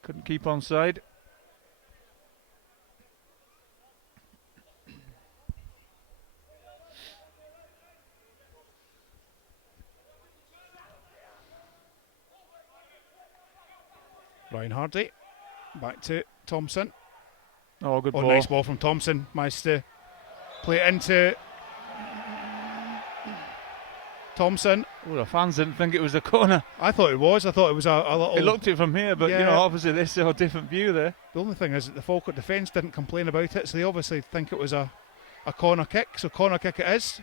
couldn't keep on side. Ryan Hardy back to Thompson. Oh, good ball. Nice ball from Thompson. Managed to play it into Thompson. Oh, the fans didn't think it was a corner. I thought it was. I thought it was a little. They looked it from here, but Yeah. obviously they saw a different view there. The only thing is that the Falkirk defence didn't complain about it, so they obviously think it was a corner kick. So corner kick it is.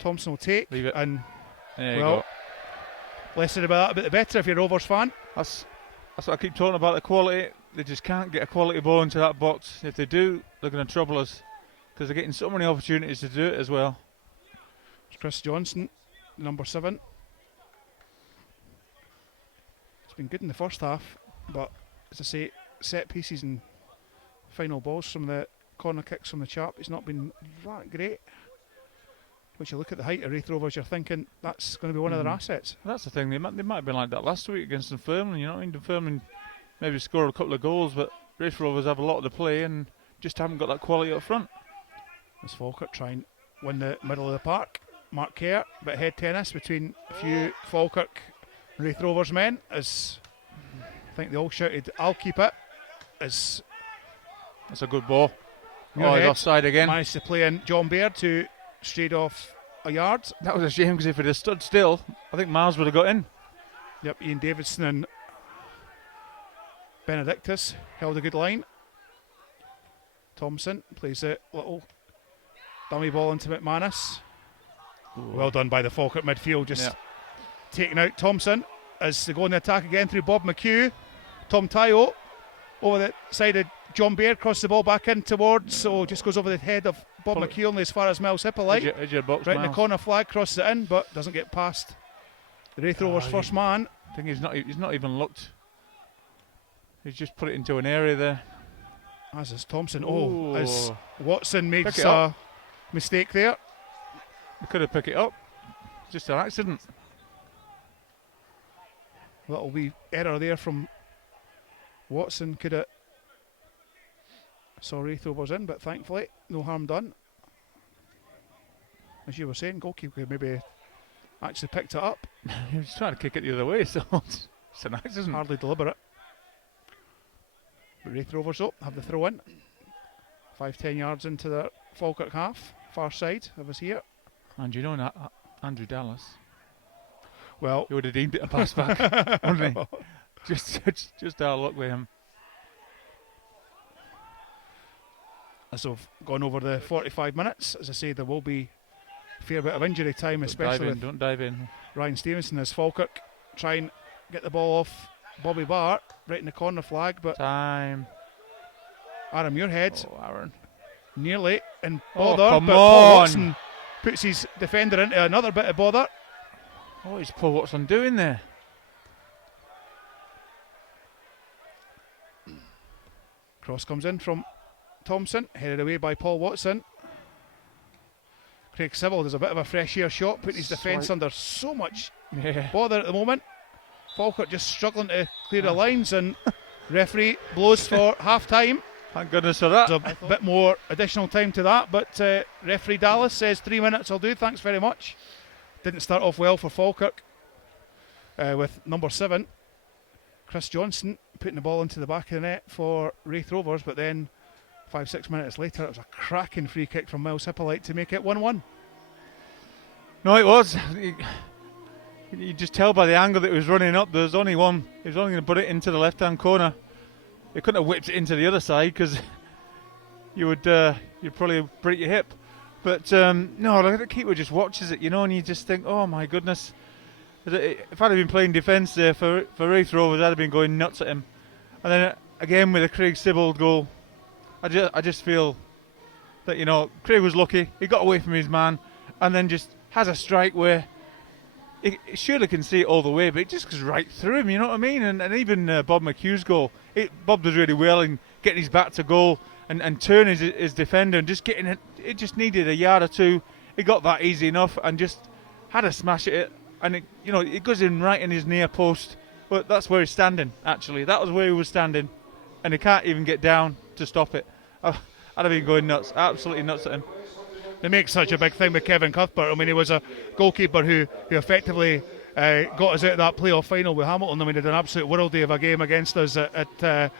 Thompson will take. Leave it. And There you well, go. less said about that, a bit the better if you're a Rovers fan. That's what I keep talking about, the quality. They just can't get a quality ball into that box. If they do, they're going to trouble us because they're getting so many opportunities to do it as well. It's Chris Johnson, number 7. It's been good in the first half, but as I say, set pieces and final balls from the corner kicks from the chap, it's not been that great. Once you look at the height of Raith Rovers, you're thinking that's going to be one of their assets. That's the thing. They might have been like that last week against Dunfermline. You know what I mean? Dunfermline maybe scored a couple of goals, but Raith Rovers have a lot of the play and just haven't got that quality up front. As Falkirk try and win the middle of the park. Mark Kerr, bit of head tennis between a few Falkirk and Raith Rovers men, as I think they all shouted, "I'll keep it." As That's a good ball. Muirhead He's offside again. managed to play in John Baird, who strayed off a yard. That was a shame because if it had stood still, I think Miles would have got in. Yep, Ian Davidson and Benedictus held a good line. Thompson plays a little dummy ball into McManus. Ooh. Well done by the Falkirk midfield, just taking out Thompson as they go on the attack again through Bob McHugh. Tom Tayo over the side of John Baird, crosses the ball back in towards, so just goes over the head of Bob McHugh only as far as Miles Hippolyte. Edge your box, Right in Miles. the corner flag, crosses it in, but doesn't get past the Raith Rovers' first man. I think he's not even looked. He's just put it into an area there. As is Thompson. Ooh. As Watson makes Pick it up. a mistake there. They could have picked it up. Just an accident. Little wee error there from Watson. Could have saw Raith Rovers in, but thankfully no harm done. As you were saying, goalkeeper could maybe actually picked it up. He was trying to kick it the other way, so it's an accident. Hardly deliberate. But Raith Rovers up, have the throw in. 5-10 yards into the Falkirk half. Far side of us here. And you know Andrew Dallas, Well, he would have deemed it a pass back, wouldn't he? Just our luck with him. as we've gone over the 45 minutes, as I say, there will be a fair bit of injury time, especially with Don't dive in. Ryan Stevenson as Falkirk try and get the ball off Bobby Barr right in the corner flag, but Time. Aaron Muirhead Oh, Aaron. nearly in Oh, bother, come but Paul on. Watson puts his defender into another bit of bother. What is Paul Watson doing there? Cross comes in from Thompson, headed away by Paul Watson. Craig Sybil does a bit of a fresh air shot, putting his defence under so much Yeah. bother at the moment. Falkirk just struggling to clear the lines, and referee blows for half time. Thank goodness for that. There's a bit more additional time to that, but referee Dallas says 3 minutes will do. Thanks very much. Didn't start off well for Falkirk with number 7, Chris Johnson, putting the ball into the back of the net for Raith Rovers, but then 5-6 minutes later it was a cracking free kick from Miles Hippolyte to make it 1-1. No, it was. You just tell by the angle that it was running up. There's only one. He was only going to put it into the left-hand corner. He couldn't have whipped it into the other side because you'd probably break your hip. But no, the keeper just watches it, and you just think, oh my goodness. If I'd have been playing defence there for Raith Rovers, I'd have been going nuts at him. And then again with a Craig Sybil goal, I just feel that Craig was lucky. He got away from his man, and then just has a strike where he surely can see it all the way, but it just goes right through him. You know what I mean? And even Bob McHugh's goal, Bob does really well in getting his back to goal and turn his defender and just getting it just needed a yard or two. He got that easy enough and just had to smash it, and it goes in right in his near post. But that's where he's standing. Actually, that was where he was standing, and he can't even get down to stop it. I'd have been going nuts, absolutely nuts at him. They make such a big thing with Kevin Cuthbert. I mean, he was a goalkeeper who effectively got us out of that playoff final with Hamilton. I mean, he did an absolute worldie of a game against us at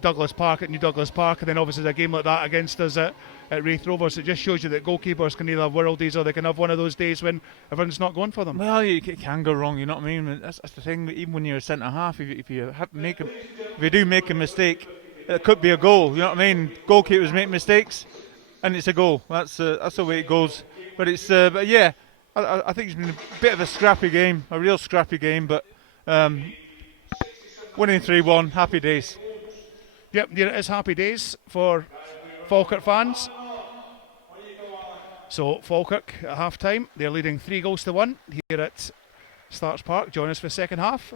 Douglas Park, at New Douglas Park, and then obviously a game like that against us at Raith Rovers. It just shows you that goalkeepers can either have worldies or they can have one of those days when everyone's not going for them. Well, it can go wrong, you know what I mean? That's the thing. Even when you're a centre half, if you do make a mistake, it could be a goal. You know what I mean? Goalkeepers make mistakes, and it's a goal. That's the way it goes. But yeah, I think it's been a bit of a scrappy game, a real scrappy game. But winning 3-1, happy days. Yep, it is happy days for Falkirk fans. So Falkirk at half time, they're leading 3-1 here at Starts Park. Join us for the second half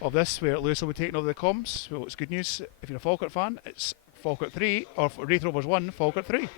of this, where Lewis will be taking over the comms. So it's good news if you're a Falkirk fan. It's Falkirk 3, or Raith Rovers 1, Falkirk 3.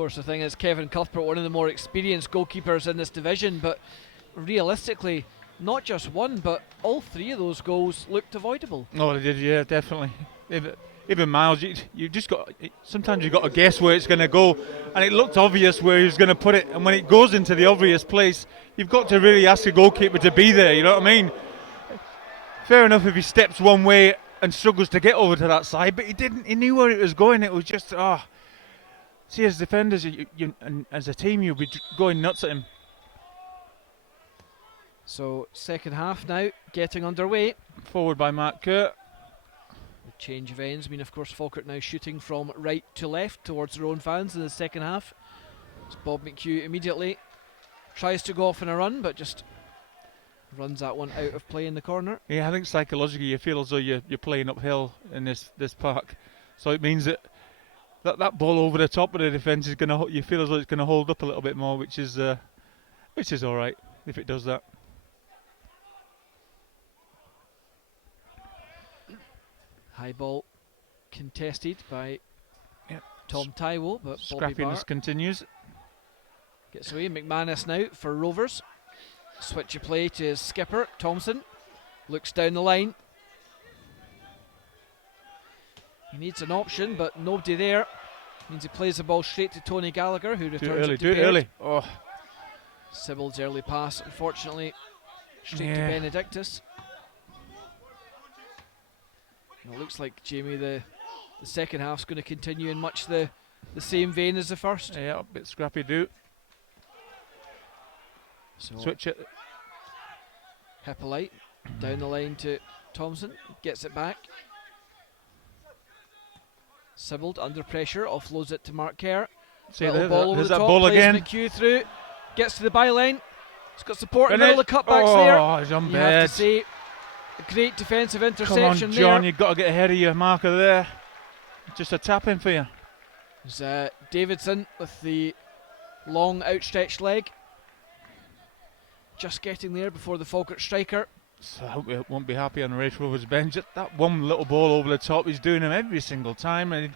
course, the thing is, Kevin Cuthbert, one of the more experienced goalkeepers in this division, but realistically, not just one, but all three of those goals looked avoidable. Oh, they did, yeah, definitely. Even Miles, you just got, sometimes you've got to guess where it's going to go, and it looked obvious where he was going to put it, and when it goes into the obvious place, you've got to really ask the goalkeeper to be there, you know what I mean? Fair enough if he steps one way and struggles to get over to that side, but he didn't, he knew where it was going. It was just, see, as defenders, and as a team, you'll be going nuts at him. So, second half now, getting underway. Forward by Mark Kerr. The change of ends mean, of course, Falkirk now shooting from right to left towards their own fans in the second half. As Bob McHugh immediately tries to go off on a run, but just runs that one out of play in the corner. Yeah, I think psychologically you feel as though you're playing uphill in this park, so it means that ball over the top of the defence is going to, you feel as though it's going to hold up a little bit more, which is all right if it does that. High ball contested by Tom Taiwo, but Bobby Barr Scrappiness continues. gets away. McManus now for Rovers. Switch of play to his skipper, Thompson. Looks down the line. He needs an option, but nobody there. Means he plays the ball straight to Tony Gallagher, who returns it to Do it Baird. early. Oh. Sybil's early pass, unfortunately, straight to Benedictus. And it looks like, Jamie, the second half's going to continue in much the same vein as the first. Yeah, a bit scrappy do. So Switch it. Hippolyte down the line to Thompson, gets it back. Sybil under pressure, offloads it to Mark Kerr. See Little there, ball over there's the that top, ball plays again. McHugh through, gets to the byline. He's got support in the Finish. middle of cutbacks there. Oh, he's on You bed. have to say, a great defensive Come interception on, John, there. you've got to get ahead of your marker there. Just a tap in for you. There's Davidson with the long outstretched leg. Just getting there before the Falkirk striker. So I hope we won't be happy on the Raith Rovers bench. Just that one little ball over the top, he's doing them every single time, and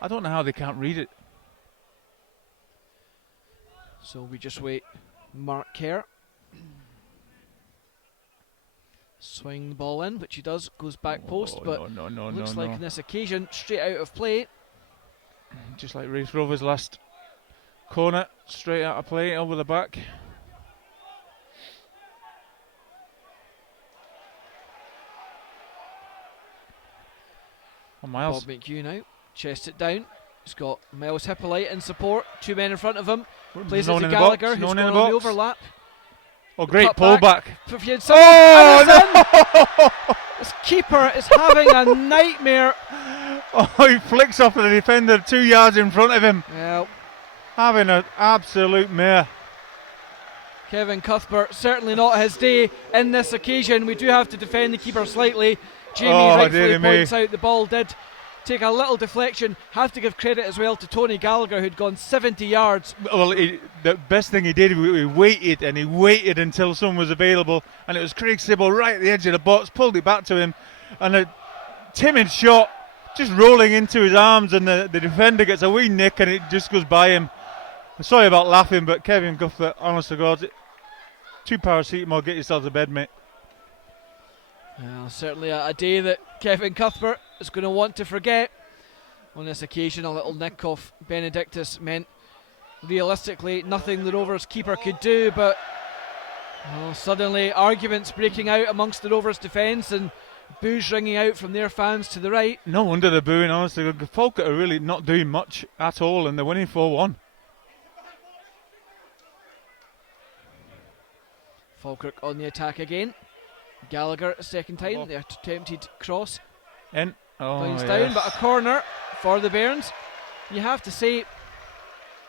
I don't know how they can't read it. So we just wait. Mark Kerr. Swing the ball in, which he does, goes back post, but looks like on this occasion, straight out of play. Just like Raith Rovers last corner, straight out of play, over the back. Oh, Miles. Bob McHugh now, chest it down. He's got Miles Hippolyte in support, two men in front of him. Plays it to Gallagher, who's going on the overlap. Oh, great Cut pull back. Oh, this keeper is having a nightmare. Oh, he flicks off the defender 2 yards in front of him. Well, having an absolute mare. Kevin Cuthbert, certainly not his day in this occasion. We do have to defend the keeper slightly. Jamie rightfully points out the ball did take a little deflection. Have to give credit as well to Tony Gallagher, who'd gone 70 yards. Well, the best thing he did, he waited until someone was available, and it was Craig Sybil right at the edge of the box, pulled it back to him, and a timid shot just rolling into his arms, and the defender gets a wee nick, and it just goes by him. I'm sorry about laughing, but Kevin Cuthbert, honest to God, 2 paracetamol, get yourself to bed, mate. Well, certainly a day that Kevin Cuthbert is going to want to forget. On this occasion, a little nick off Benedictus meant realistically nothing the Rovers keeper could do, but suddenly arguments breaking out amongst the Rovers defence and boos ringing out from their fans to the right. No wonder they're booing, honestly. Falkirk are really not doing much at all, and they're winning 4-1. Falkirk on the attack again. Gallagher a second time, the attempted cross in. Bounce down, but a corner for the Bairns. You have to say,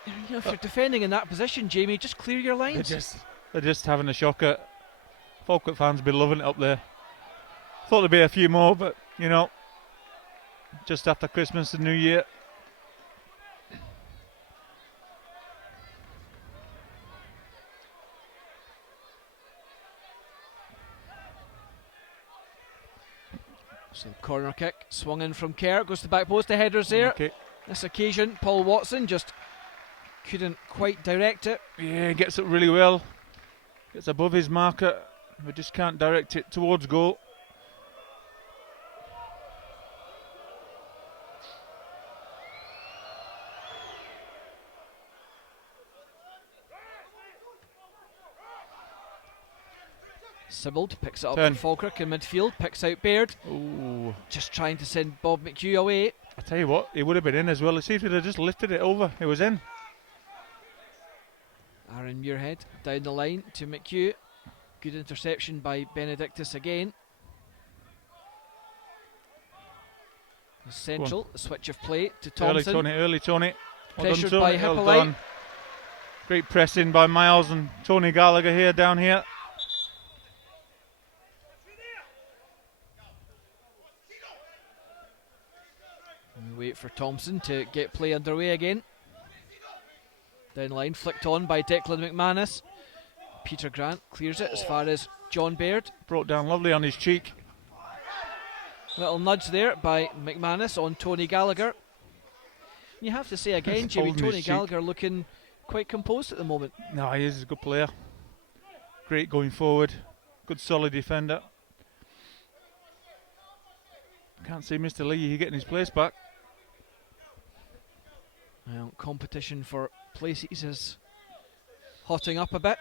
if you're defending in that position, Jamie, just clear your lines. They're just having a shocker. Falkirk fans be loving it up there. Thought there'd be a few more, but just after Christmas and New Year. So corner kick, swung in from Kerr, goes to the back post, the header's there. Okay. This occasion, Paul Watson just couldn't quite direct it. Yeah, he gets it really well. Gets above his marker, but just can't direct it towards goal. Sibbald picks it up Turn. for Falkirk in midfield, picks out Baird. Ooh. Just trying to send Bob McHugh away. I tell you what, he would have been in as well. Let's see if he'd have just lifted it over. It was in. Aaron Muirhead down the line to McHugh. Good interception by Benedictus again. Central, a switch of play to Thompson. Early Tony. Well Pressured done, by Tony. Well Hippolyte. done. Great pressing by Miles and Tony Gallagher here, down here. We wait for Thompson to get play underway again. Down the line, flicked on by Declan McManus. Peter Grant clears it as far as John Baird. Brought down lovely on his cheek. Little nudge there by McManus on Tony Gallagher. You have to say again, Jimmy, Holding his Tony cheek. Gallagher looking quite composed at the moment. No, he is a good player. Great going forward. Good solid defender. Can't see Mr. Lee getting his place back. Well, competition for places is hotting up a bit.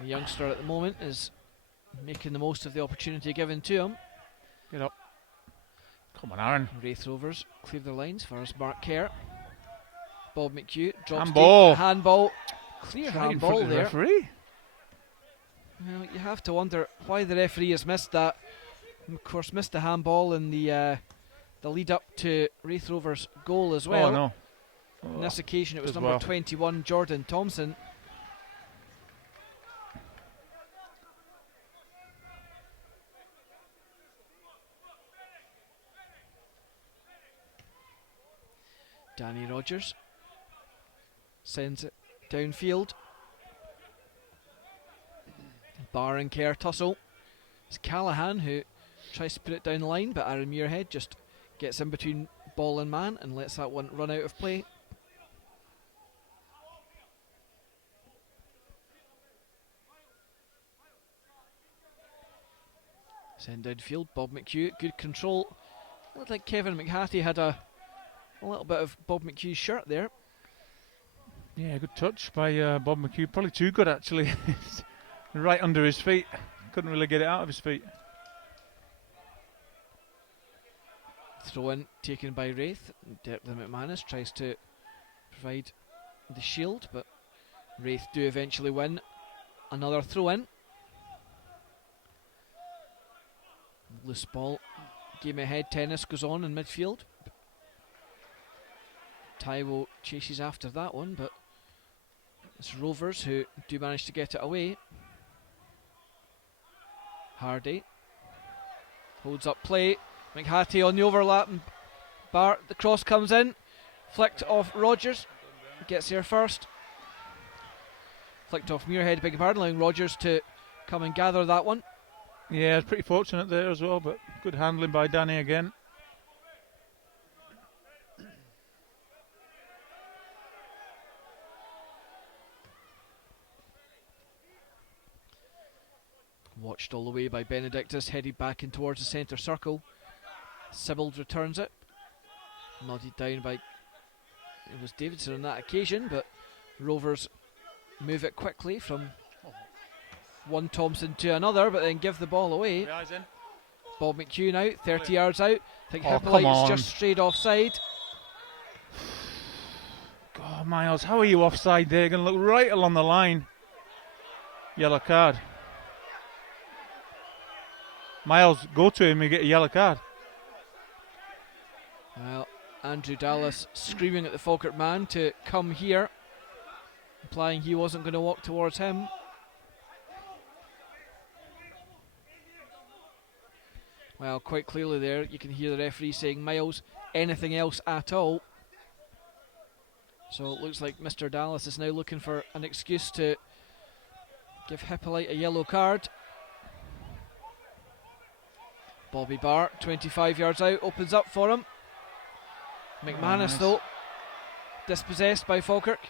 The youngster at the moment is making the most of the opportunity given to him. Get up. Come on, Aaron. Raith Rovers clear their lines for us. Mark Kerr. Bob McHugh drops Handball. deep. Handball. Clear Right in front handball of the there. referee. Well, you have to wonder why the referee has missed that. And of course, missed the handball in the lead up to Raith Rovers' goal as well. Oh no. On this occasion, it was as number well. 21, Jordan Thompson. Danny Rogers sends it downfield. Barr and Kerr tussle. It's Callahan who tries to put it down the line, but Aaron Muirhead just gets in between ball and man and lets that one run out of play. Send downfield, Bob McHugh, good control. Looked like Kevin McHattie had a little bit of Bob McHugh's shirt there. Yeah, good touch by Bob McHugh. Probably too good actually. Right under his feet. Couldn't really get it out of his feet. Throw in taken by Raith. Declan McManus tries to provide the shield, but Raith do eventually win. Another throw in. Loose ball. Game ahead tennis goes on in midfield. Taiwo chases after that one, but it's Rovers who do manage to get it away. Hardy holds up play. McHattie on the overlap, and Bart, the cross comes in, flicked off Rogers, gets here first. Flicked off Muirhead, beg your pardon, allowing Rogers to come and gather that one. Yeah, it's pretty fortunate there as well, but good handling by Danny again. Watched all the way by Benedictus, headed back in towards the centre circle. Sibbald returns it. Nodded down by, it was Davidson on that occasion, but Rovers move it quickly from one Thompson to another, but then give the ball away. Bob McHugh now, 30 yards out. I think Hippolyte is just straight offside. God, Miles, how are you offside there? You're going to look right along the line. Yellow card. Miles, go to him and get a yellow card. Well, Andrew Dallas screaming at the Falkirk man to come here, implying he wasn't going to walk towards him. Well, quite clearly there, you can hear the referee saying, Miles, anything else at all? So it looks like Mr. Dallas is now looking for an excuse to give Hippolyte a yellow card. Bobby Barr, 25 yards out, opens up for him. McManus, though, dispossessed by Falkirk.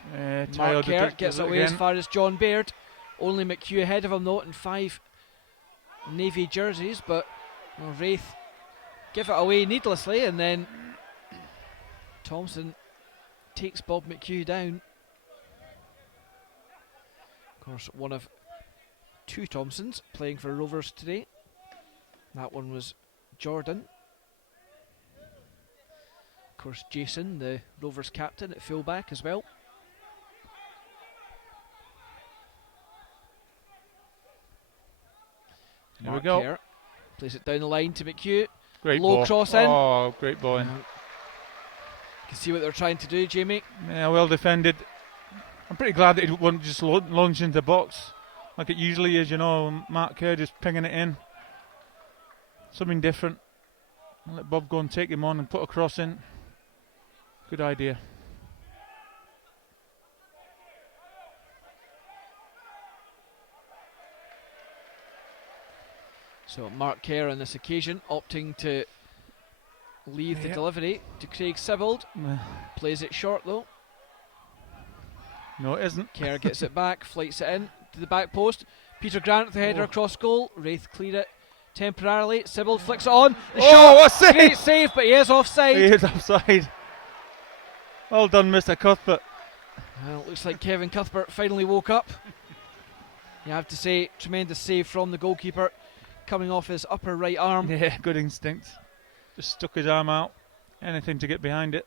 Tyler Mark Kerr gets it away as again. far as John Baird. Only McHugh ahead of him though in 5 Navy jerseys, but Raith give it away needlessly, and then Thompson takes Bob McHugh down. Of course, one of 2 Thompsons playing for Rovers today. That one was Jordan. Of course, Jason, the Rovers captain, at fullback as well. Here Mark we go. Kerr plays it down the line to McHugh. Great Low ball. cross in. Oh, great ball in. You can see what they're trying to do, Jamie. Yeah, well defended. I'm pretty glad that it wasn't just launched into the box like it usually is, you know. Mark Kerr just pinging it in. Something different. I'll let Bob go and take him on and put a cross in. Good idea. So Mark Kerr on this occasion opting to leave the delivery to Craig Sibbald. Plays it short though. No, it isn't. Kerr gets it back, flights it in to the back post. Peter Grant with the header across goal. Wraith clear it temporarily. Sibbald flicks it on. The shot, what a save! great save, but he is offside. He is offside. Well done, Mr. Cuthbert. Well, looks like Kevin Cuthbert finally woke up. You have to say, tremendous save from the goalkeeper, coming off his upper right arm. Yeah, good instinct. Just stuck his arm out. Anything to get behind it.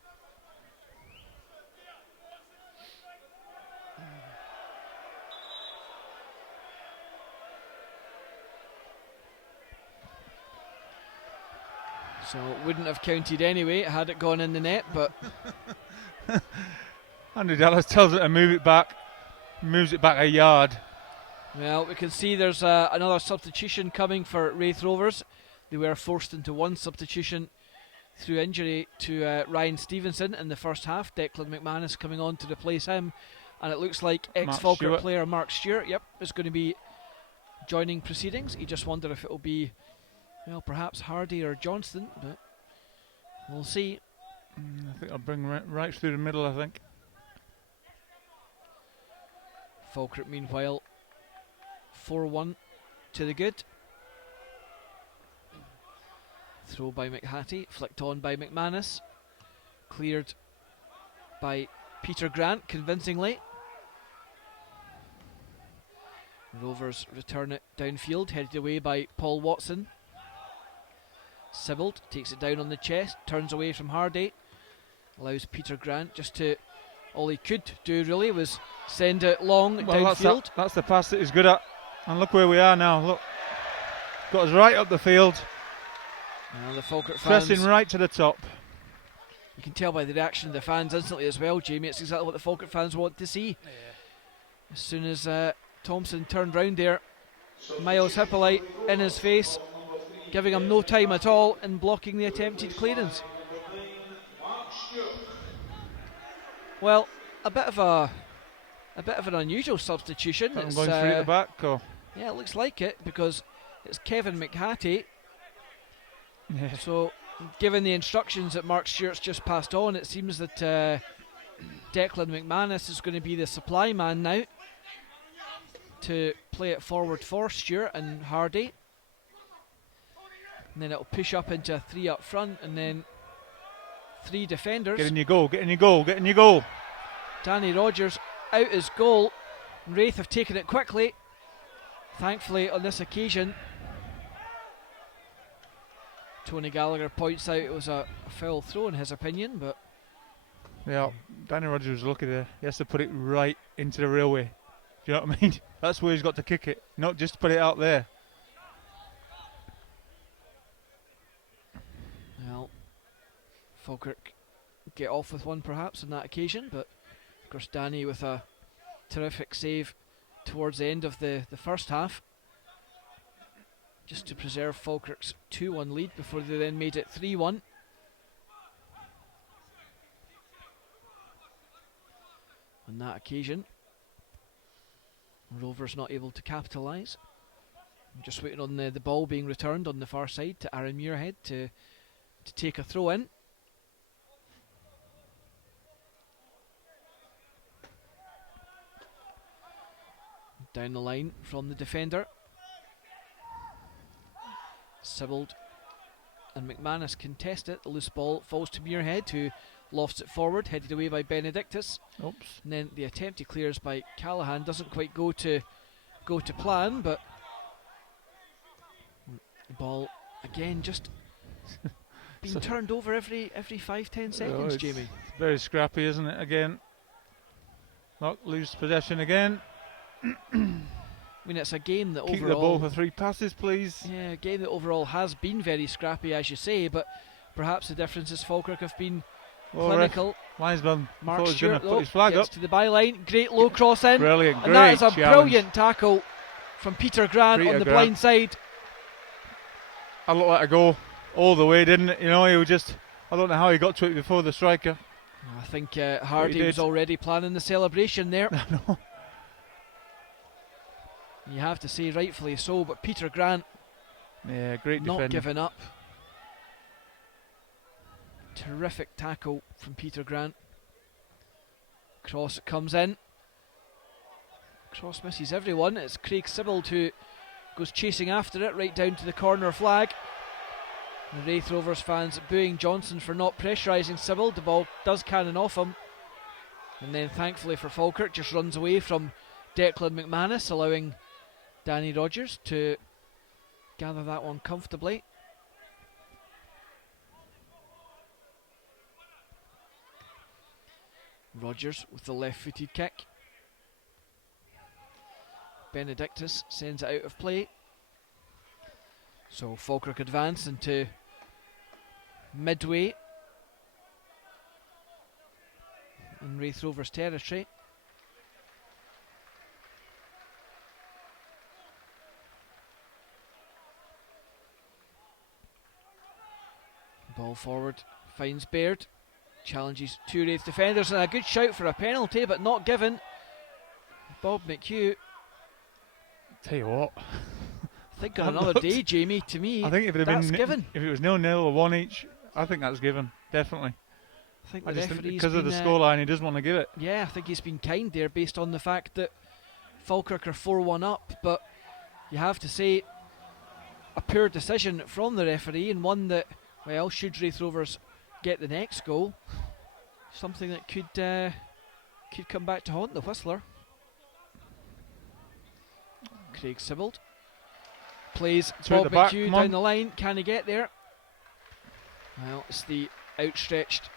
So it wouldn't have counted anyway had it gone in the net, but Andrew Dallas tells it to move it back. Moves it back a yard. well, we can see there's another substitution coming for Raith Rovers. They were forced into one substitution through injury to Ryan Stevenson in the first half. Declan McManus coming on to replace him, and it looks like ex-Falkirk Stewart. player Mark Stewart, is going to be joining proceedings. You just wonder if it'll be, well, perhaps Hardy or Johnston, but we'll see. I think I'll bring right through the middle, I think. Falkirk, meanwhile, 4-1 to the good. Throw by McHattie, flicked on by McManus. Cleared by Peter Grant convincingly. Rovers return it downfield, headed away by Paul Watson. Sibbald takes it down on the chest, turns away from Hardy. Allows Peter Grant just to, all he could do really was send it long downfield. That's the pass that he's good at. And look where we are now, look. Got us right up the field. Now the Falkirk fans, Pressing right to the top. you can tell by the reaction of the fans instantly as well, Jamie. It's exactly what the Falkirk fans want to see. As soon as Thompson turned round there, Miles Hippolyte in his face, giving him no time at all in blocking the attempted clearance. Well, a bit of an unusual substitution. I'm It's, going through the back. Or yeah, it looks like it because it's Kevin McHattie. yeah. So, given the instructions that Mark Stewart's just passed on, it seems that Declan McManus is going to be the supply man now to play it forward for Stewart and Hardy. And then it'll push up into a 3 up front, and then 3 defenders. Get in your goal, get in your goal, get in your goal. Danny Rogers out his goal. Raith have taken it quickly. Thankfully, on this occasion, Tony Gallagher points out it was a foul throw in his opinion, but Yeah, Danny Rogers was lucky there. He has to put it right into the railway. Do you know what I mean? That's where he's got to kick it, not just put it out there. well, Falkirk get off with one perhaps on that occasion, but of course Danny with a terrific save towards the end of the first half, just to preserve Falkirk's 2-1 lead before they then made it 3-1. On that occasion, Rovers not able to capitalise. Just waiting on the ball being returned on the far side to Aaron Muirhead to take a throw in. Down the line from the defender. Sibbald and McManus contest it. The loose ball falls to Muirhead, who lofts it forward, headed away by Benedictus. Oops. And then the attempt he clears by Callahan doesn't quite go to plan, but the ball again just being turned over every 5-10 seconds, Jamie. It's very scrappy, isn't it? Again, not lose possession again. I mean, it's a game that Keep overall... the ball for 3 passes, please. Yeah, a game that overall has been very scrappy, as you say, but perhaps the difference is Falkirk have been clinical. Linesman Mark was going to Stewart, put his flag gets up. to the byline. Great low cross in. Brilliant, And that is a challenge. brilliant tackle from Peter Grant on the blind side. I let that go all the way, didn't it? You know, he was just... I don't know how he got to it before the striker. I think Hardy was already planning the celebration there. No. You have to say rightfully so, but Peter Grant, Yeah, great not defender. giving up. Terrific tackle from Peter Grant. Cross comes in. Cross misses everyone. It's Craig Sibbald who goes chasing after it right down to the corner flag. The Raith Rovers fans booing Johnson for not pressurising Sibbald. The ball does cannon off him. And then thankfully for Falkirk, just runs away from Declan McManus, allowing Danny Rogers to gather that one comfortably. Rogers with the left-footed kick. Benedictus sends it out of play. So Falkirk advance into midway in Raith Rovers territory. Ball forward, finds Baird, challenges 2 Raith defenders, and a good shout for a penalty, but not given. Bob McHugh. Tell you what, Think on another day, Jamie. To me, I think if it had that's been given. if it was 0-0 or 1 each, I think that's given, definitely. I think I the just think referee's because of the been, scoreline, he doesn't want to give it. yeah, I think he's been kind there based on the fact that Falkirk are 4-1 up, but you have to say a poor decision from the referee, and one that, well, should Raith Rovers get the next goal, something that could come back to haunt the Whistler. Craig Sibbald plays Bob McHugh down the line. Can he get there? Well, it's the outstretched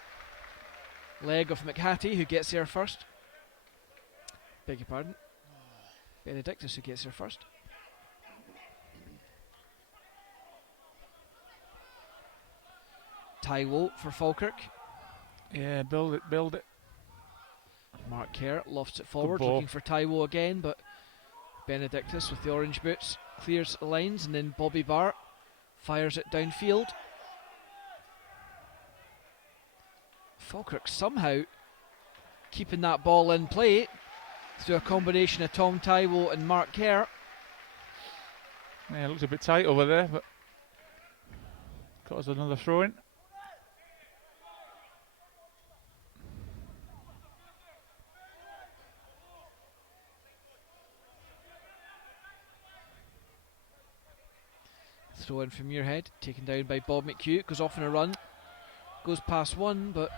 leg of McHattie who gets there first. Beg your pardon. Benedictus who gets there first. Taiwo for Falkirk. Yeah, build it. Mark Kerr lofts it forward, looking for Taiwo again, but Benedictus with the orange boots clears the lines, and then Bobby Barr fires it downfield. Falkirk somehow keeping that ball in play through a combination of Tom Taiwo and Mark Kerr. Yeah, it looks a bit tight over there, but got us another throw in. Throw in from Muirhead, taken down by Bob McHugh, goes off on a run, goes past one, but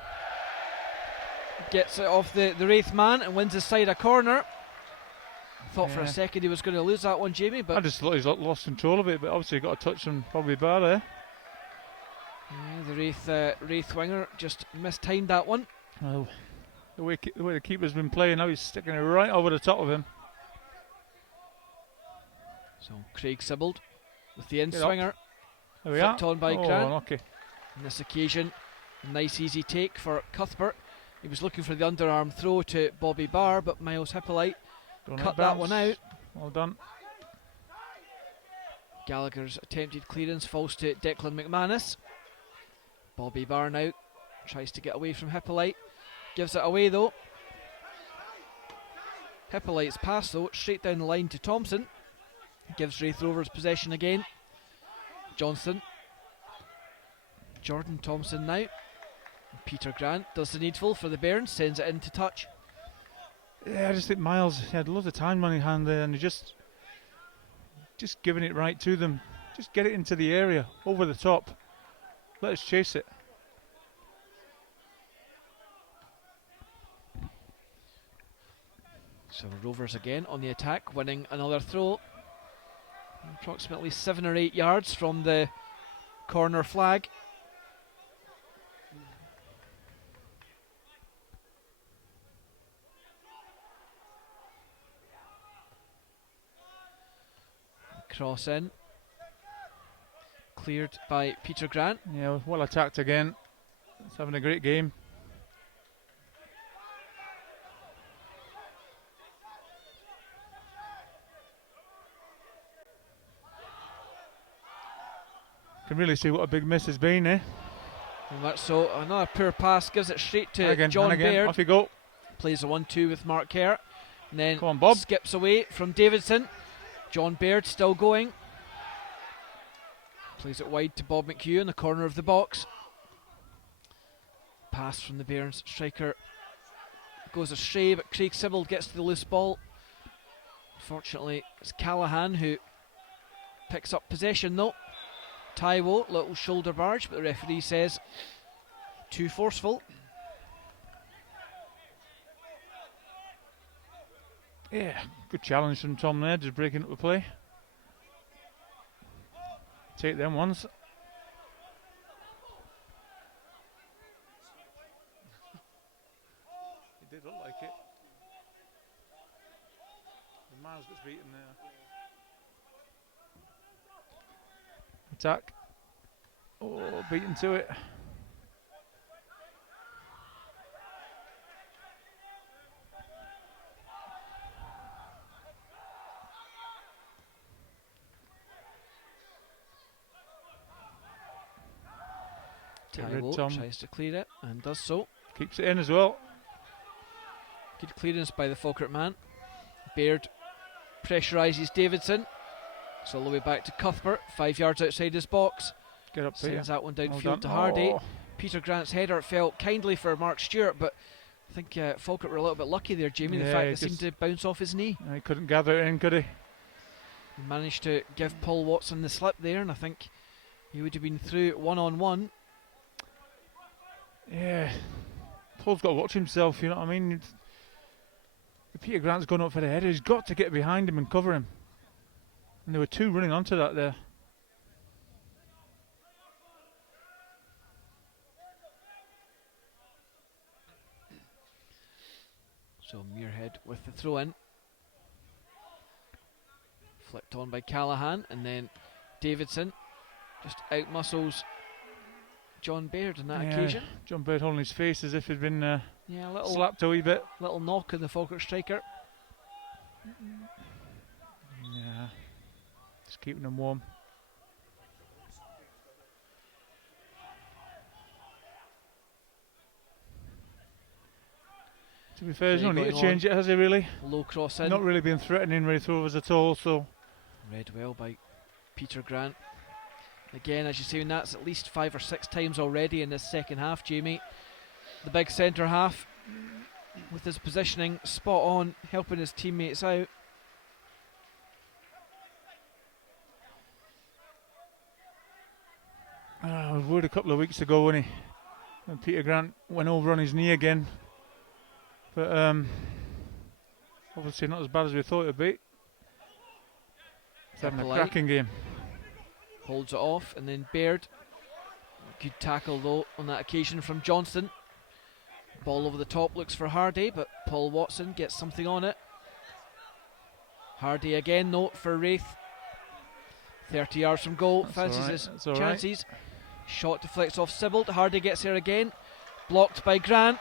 gets it off the Raith man and wins his side a corner. Thought for a second he was going to lose that one, Jamie, but I just thought he's lost control of it, but obviously got a touch on probably Barr there. Yeah, the Raith winger just mistimed that one. Oh, the way the keeper's been playing now, he's sticking it right over the top of him. So Craig Sibbald with the in-swinger, There we are. flicked on by Oh, Grant. unlucky. On this occasion, a nice easy take for Cuthbert. He was looking for the underarm throw to Bobby Barr, but Miles Hippolyte cut that one out. Well done. Gallagher's attempted clearance falls to Declan McManus. Bobby Barr now tries to get away from Hippolyte. Gives it away though. Hippolyte's pass though, straight down the line to Thompson. Gives Raith Rovers possession again. Johnson. Jordan Thompson now. Peter Grant does the needful for the Bairns, sends it into touch. Yeah, I just think Miles had loads of time on his hand there, and he just giving it right to them. Just get it into the area, over the top. Let us chase it. So Rovers again on the attack, winning another throw. Approximately 7 or 8 yards from the corner flag. Cross in. Cleared by Peter Grant. Yeah, well attacked again. It's having a great game. Can really see what a big miss has been, eh? And that's so another poor pass, gives it straight to Again, John Baird. Off you go. Plays a 1-2 with Mark Kerr. And then Come on, Bob. skips away from Davidson. John Baird still going. Plays it wide to Bob McHugh in the corner of the box. Pass from the Bairns striker goes astray, but Craig Sibbald gets to the loose ball. Unfortunately, it's Callahan who picks up possession though. Taiwo, little shoulder barge, but the referee says too forceful. Yeah, good challenge from Tom there, just breaking up the play. Take them ones. It did look like it. Miles gets beaten there. Attack. Oh, beaten to it. Taiwo tries to clear it and does so. Keeps it in as well. Good clearance by the Falkirk man. Baird pressurises Davidson. It's all the way back to Cuthbert, 5 yards outside his box. Get up there. Sends that one downfield Well to Hardy. Oh. Peter Grant's header fell kindly for Mark Stewart, but I think Falkirk were a little bit lucky there, Jamie. The fact it seemed to bounce off his knee. He couldn't gather it in, could he? He managed to give Paul Watson the slip there, and I think he would have been through 1-on-1. Yeah. Paul's got to watch himself, you know what I mean? If Peter Grant's going up for the header, he's got to get behind him and cover him. And there were two running onto that there. So Muirhead with the throw in. Flipped on by Callahan, and then Davidson just outmuscles John Baird on that occasion. John Baird holding his face as if he'd been A little slapped a wee bit. Little knock on the Falkirk striker. Yeah, just keeping them warm. To be fair, there's no need to change it, has he really? Low cross in. Not really been threatening Raith Rovers at all, so. Read well by Peter Grant. Again, as you say, that's at least 5 or 6 times already in this second half, Jamie. The big centre half, with his positioning spot on, helping his teammates out. I was worried a couple of weeks ago when Peter Grant went over on his knee again. But obviously not as bad as we thought it would be. He's having a cracking game. Holds it off, and then Baird. Good tackle though on that occasion from Johnston. Ball over the top, looks for Hardy, but Paul Watson gets something on it. Hardy again, note for Raith. 30 yards from goal, fancies his chances. Shot deflects off Sibbald. Hardy gets there again. Blocked by Grant.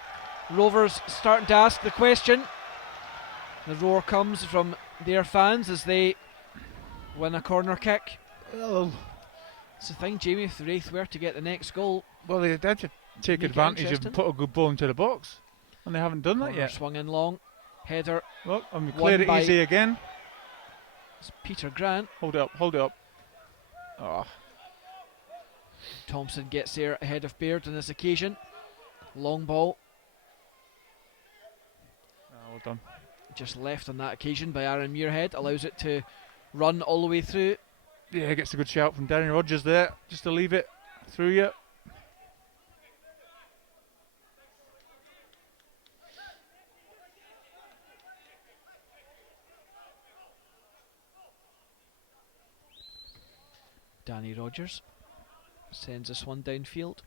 Rovers starting to ask the question. The roar comes from their fans as they win a corner kick. Well, it's the thing, Jamie, if the Raith were to get the next goal. Well, they had to take advantage of put a good ball into the box, and they haven't done that yet. Swung in long. Header. Look, and we cleared it easy again. It's Peter Grant. Hold it up, hold it up. Oh. Thompson gets there ahead of Baird on this occasion. Long ball. Well done. just left on that occasion by Aaron Muirhead, allows it to run all the way through. Yeah, gets a good shout from Danny Rogers there, just to leave it through you. Danny Rogers sends this one downfield.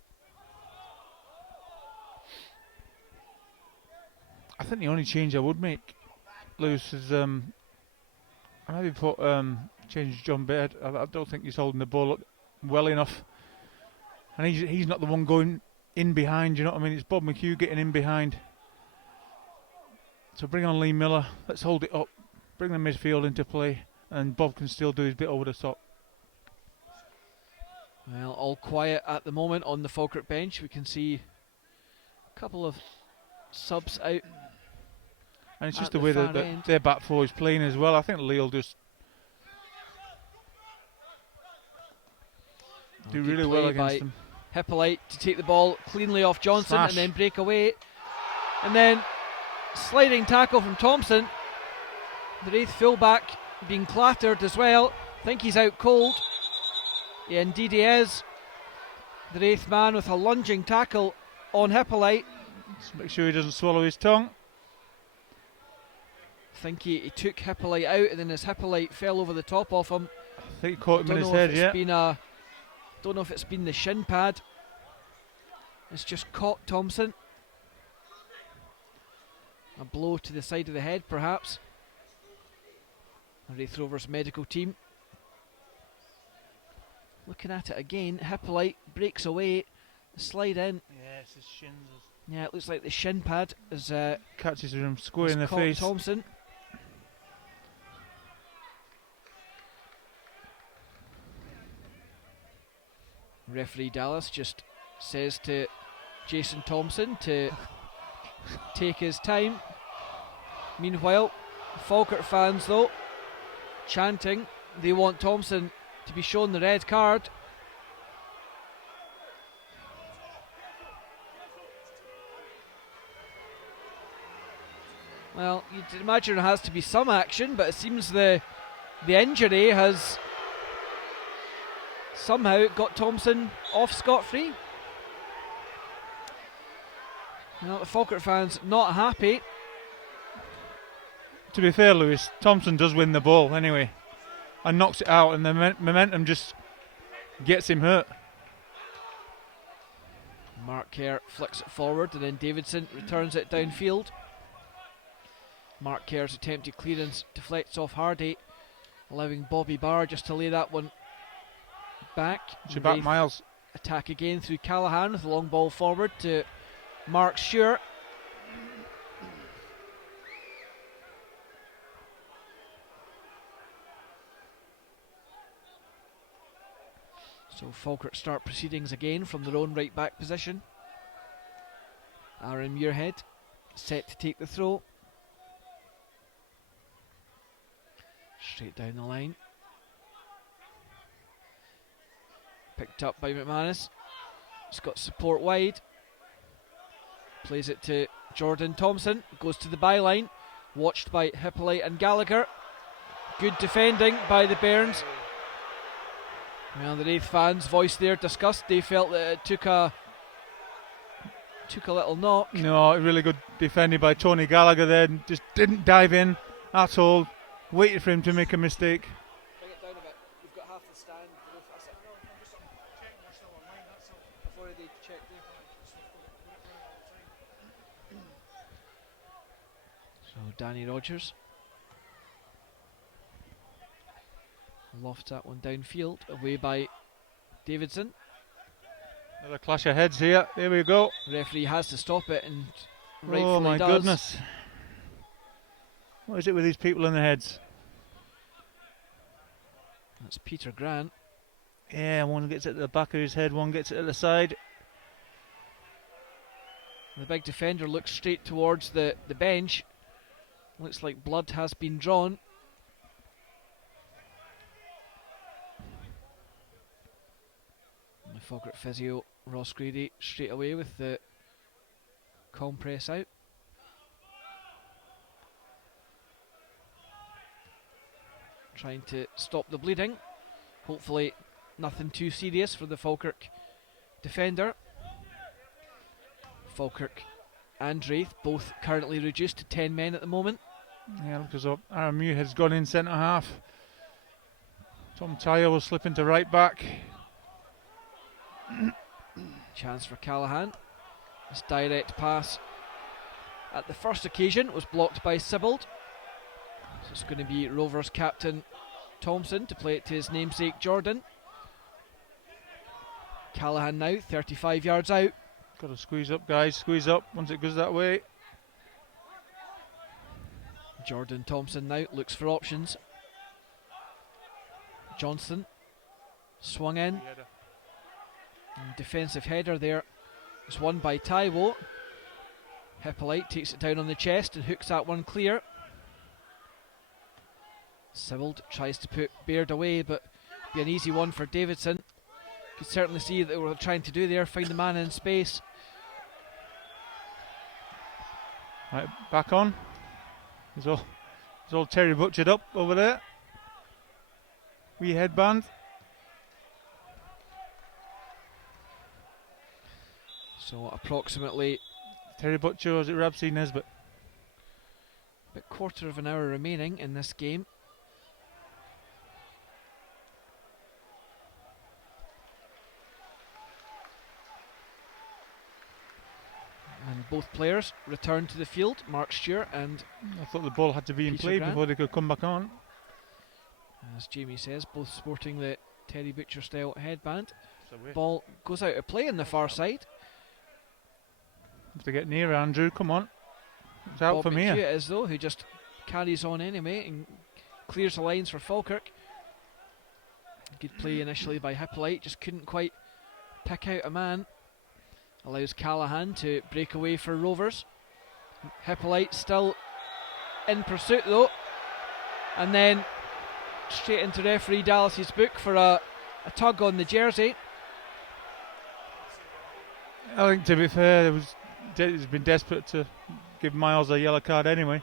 I think the only change I would make, Lewis, is I maybe put change John Baird. I don't think he's holding the ball up well enough, and he's not the one going in behind. You know what I mean? It's Bob McHugh getting in behind. So bring on Lee Miller. Let's hold it up. Bring the midfield into play, and Bob can still do his bit over the top. Well, all quiet at the moment on the Falkirk bench. We can see a couple of subs out. And it's just the way that their back four is playing as well. I think Lee will just do really well against them. Hippolyte to take the ball cleanly off Johnson and then break away. And then sliding tackle from Thompson. The Raith fullback being clattered as well. I think he's out cold. Yeah, indeed he is. The Raith man with a lunging tackle on Hippolyte. Just make sure he doesn't swallow his tongue. I think he took Hippolyte out, and then as Hippolyte fell over the top of him, I think he caught him in his head, don't know if it's been the shin pad. It's just caught Thompson. A blow to the side of the head, perhaps. The Raith Rovers medical team looking at it again. Hippolyte breaks away, slide in. Yeah, it's his shins. Yeah, it looks like the shin pad is catches him square in the face. Thompson. Referee Dallas just says to Jason Thompson to take his time. Meanwhile, Falkirk fans though chanting they want Thompson to be shown the red card. Well, you'd imagine there has to be some action, but it seems the injury has somehow got Thompson off scot-free. Well, the Falkirk fans not happy. To be fair, Lewis, Thompson does win the ball anyway and knocks it out, and the momentum just gets him hurt. Mark Kerr flicks it forward, and then Davidson returns it downfield. Mark Kerr's attempted clearance deflects off Hardy, allowing Bobby Barr just to lay that one back. Back Miles. Attack again through Callahan with a long ball forward to Mark Stewart. So Falkirk start proceedings again from their own right back position. Aaron Muirhead set to take the throw. Straight down the line. Picked up by McManus. He's got support wide. Plays it to Jordan Thompson. Goes to the byline. Watched by Hippolyte and Gallagher. Good defending by the Bairns. Well, the Raith fans voiced their disgust. They felt that it took a little knock. No, really good defending by Tony Gallagher there. Just didn't dive in at all. Waited for him to make a mistake. Bring it down a bit. You've got half the stand. I've already checked it. So Danny Rogers lofts that one downfield, away by Davidson. Another clash of heads here. There we go. Referee has to stop it, and rightfully oh my does. goodness. What is it with these people in their heads? That's Peter Grant. Yeah, one gets it at the back of his head, one gets it at the side. The big defender looks straight towards the bench. Looks like blood has been drawn. The Falkirk physio Ross Grady straight away with the compress out. trying to stop the bleeding. Hopefully nothing too serious for the Falkirk defender. Falkirk and Raith both currently reduced to 10 men at the moment. Yeah, because Aaron Muir has gone in centre half. Tom Tyre will slip into right back. Chance for Callahan. His direct pass at the first occasion was blocked by Sibbald. So it's going to be Rovers captain Thompson to play it to his namesake Jordan. Callahan now 35 yards out. Got to squeeze up, guys. Squeeze up once it goes that way. Jordan Thompson now looks for options. Johnston swung in. And defensive header there. It's won by Taiwo. Hippolyte takes it down on the chest and hooks that one clear. Sibbald tries to put Baird away, but be an easy one for Davidson. Could certainly see that they were trying to do there, find the man in space. Right, back on. He's all Terry butchered up over there. Wee headband. So approximately Terry Butcher, or is it Rabsy Nesbitt? about quarter of an hour remaining in this game. And both players return to the field, Mark Stewart and I thought the ball had to be in Peter play Grant. before they could come back on. as Jamie says, both sporting the Terry Butcher style headband. Ball goes out of play on the far side. Have to get near Andrew, come on. It's out Bob from McHugh here. it is though, who just carries on anyway and clears the lines for Falkirk. Good play initially by Hippolyte, just couldn't quite pick out a man. Allows Callahan to break away for Rovers. Hippolyte still in pursuit though, and then straight into referee Dallas's book for a tug on the jersey. I think, to be fair, he's been desperate to give Miles a yellow card anyway.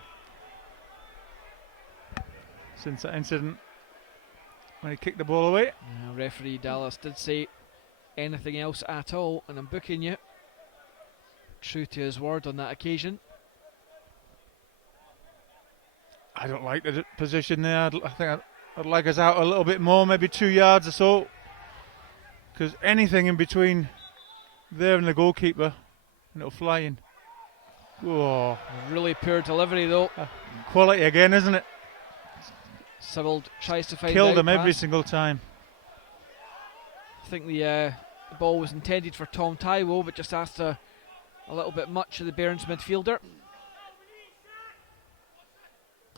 Since that incident when he kicked the ball away. Referee Dallas did say anything else at all, and I'm booking you. True to his word on that occasion. I don't like the position there. I think I'd like us out a little bit more, maybe 2 yards or so. Because anything in between there and the goalkeeper, and it'll fly in. Whoa. Really poor delivery though. Quality again, isn't it? Sibbald tries to find Killed out him every pass. single time. I think the ball was intended for Tom Taiwo, but just asked a little bit much of the Bairns midfielder.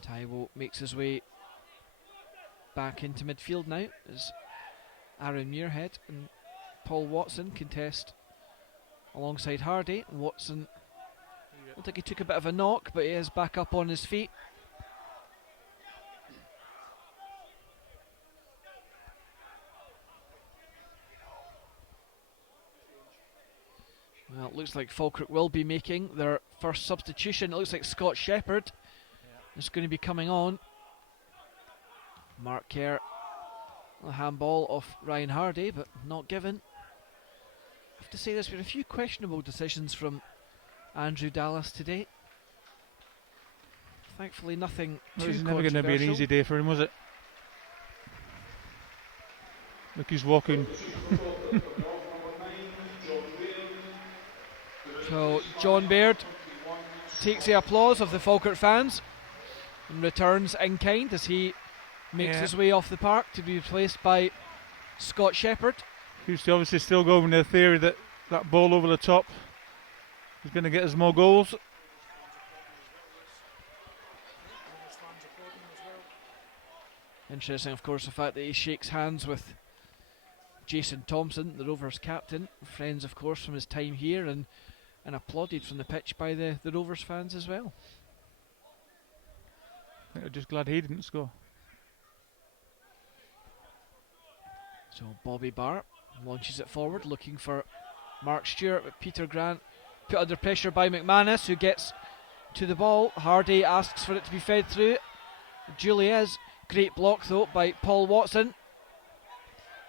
Taiwo makes his way back into midfield now as Aaron Muirhead and Paul Watson contest alongside Hardy. Watson, I think he took a bit of a knock, but he is back up on his feet. Well, it looks like Falkirk will be making their first substitution. It looks like Scott Shepherd is going to be coming on. Mark Kerr, a handball off Ryan Hardy, but not given. I have to say there's been a few questionable decisions from Andrew Dallas today. Thankfully nothing It too was never going to be an easy day for him, was it? Look, he's walking. So John Baird takes the applause of the Falkirk fans and returns in kind as he makes his way off the park to be replaced by Scott Shepherd. He's obviously still going with the theory that that ball over the top is going to get us more goals. Interesting, of course, the fact that he shakes hands with Jason Thompson, the Rovers captain, friends, of course, from his time here, and applauded from the pitch by the Rovers fans as well. I think I'm just glad he didn't score. So Bobby Barr launches it forward, looking for Mark Stewart, but Peter Grant put under pressure by McManus, who gets to the ball. Hardy asks for it to be fed through. Julie is Great block though by Paul Watson.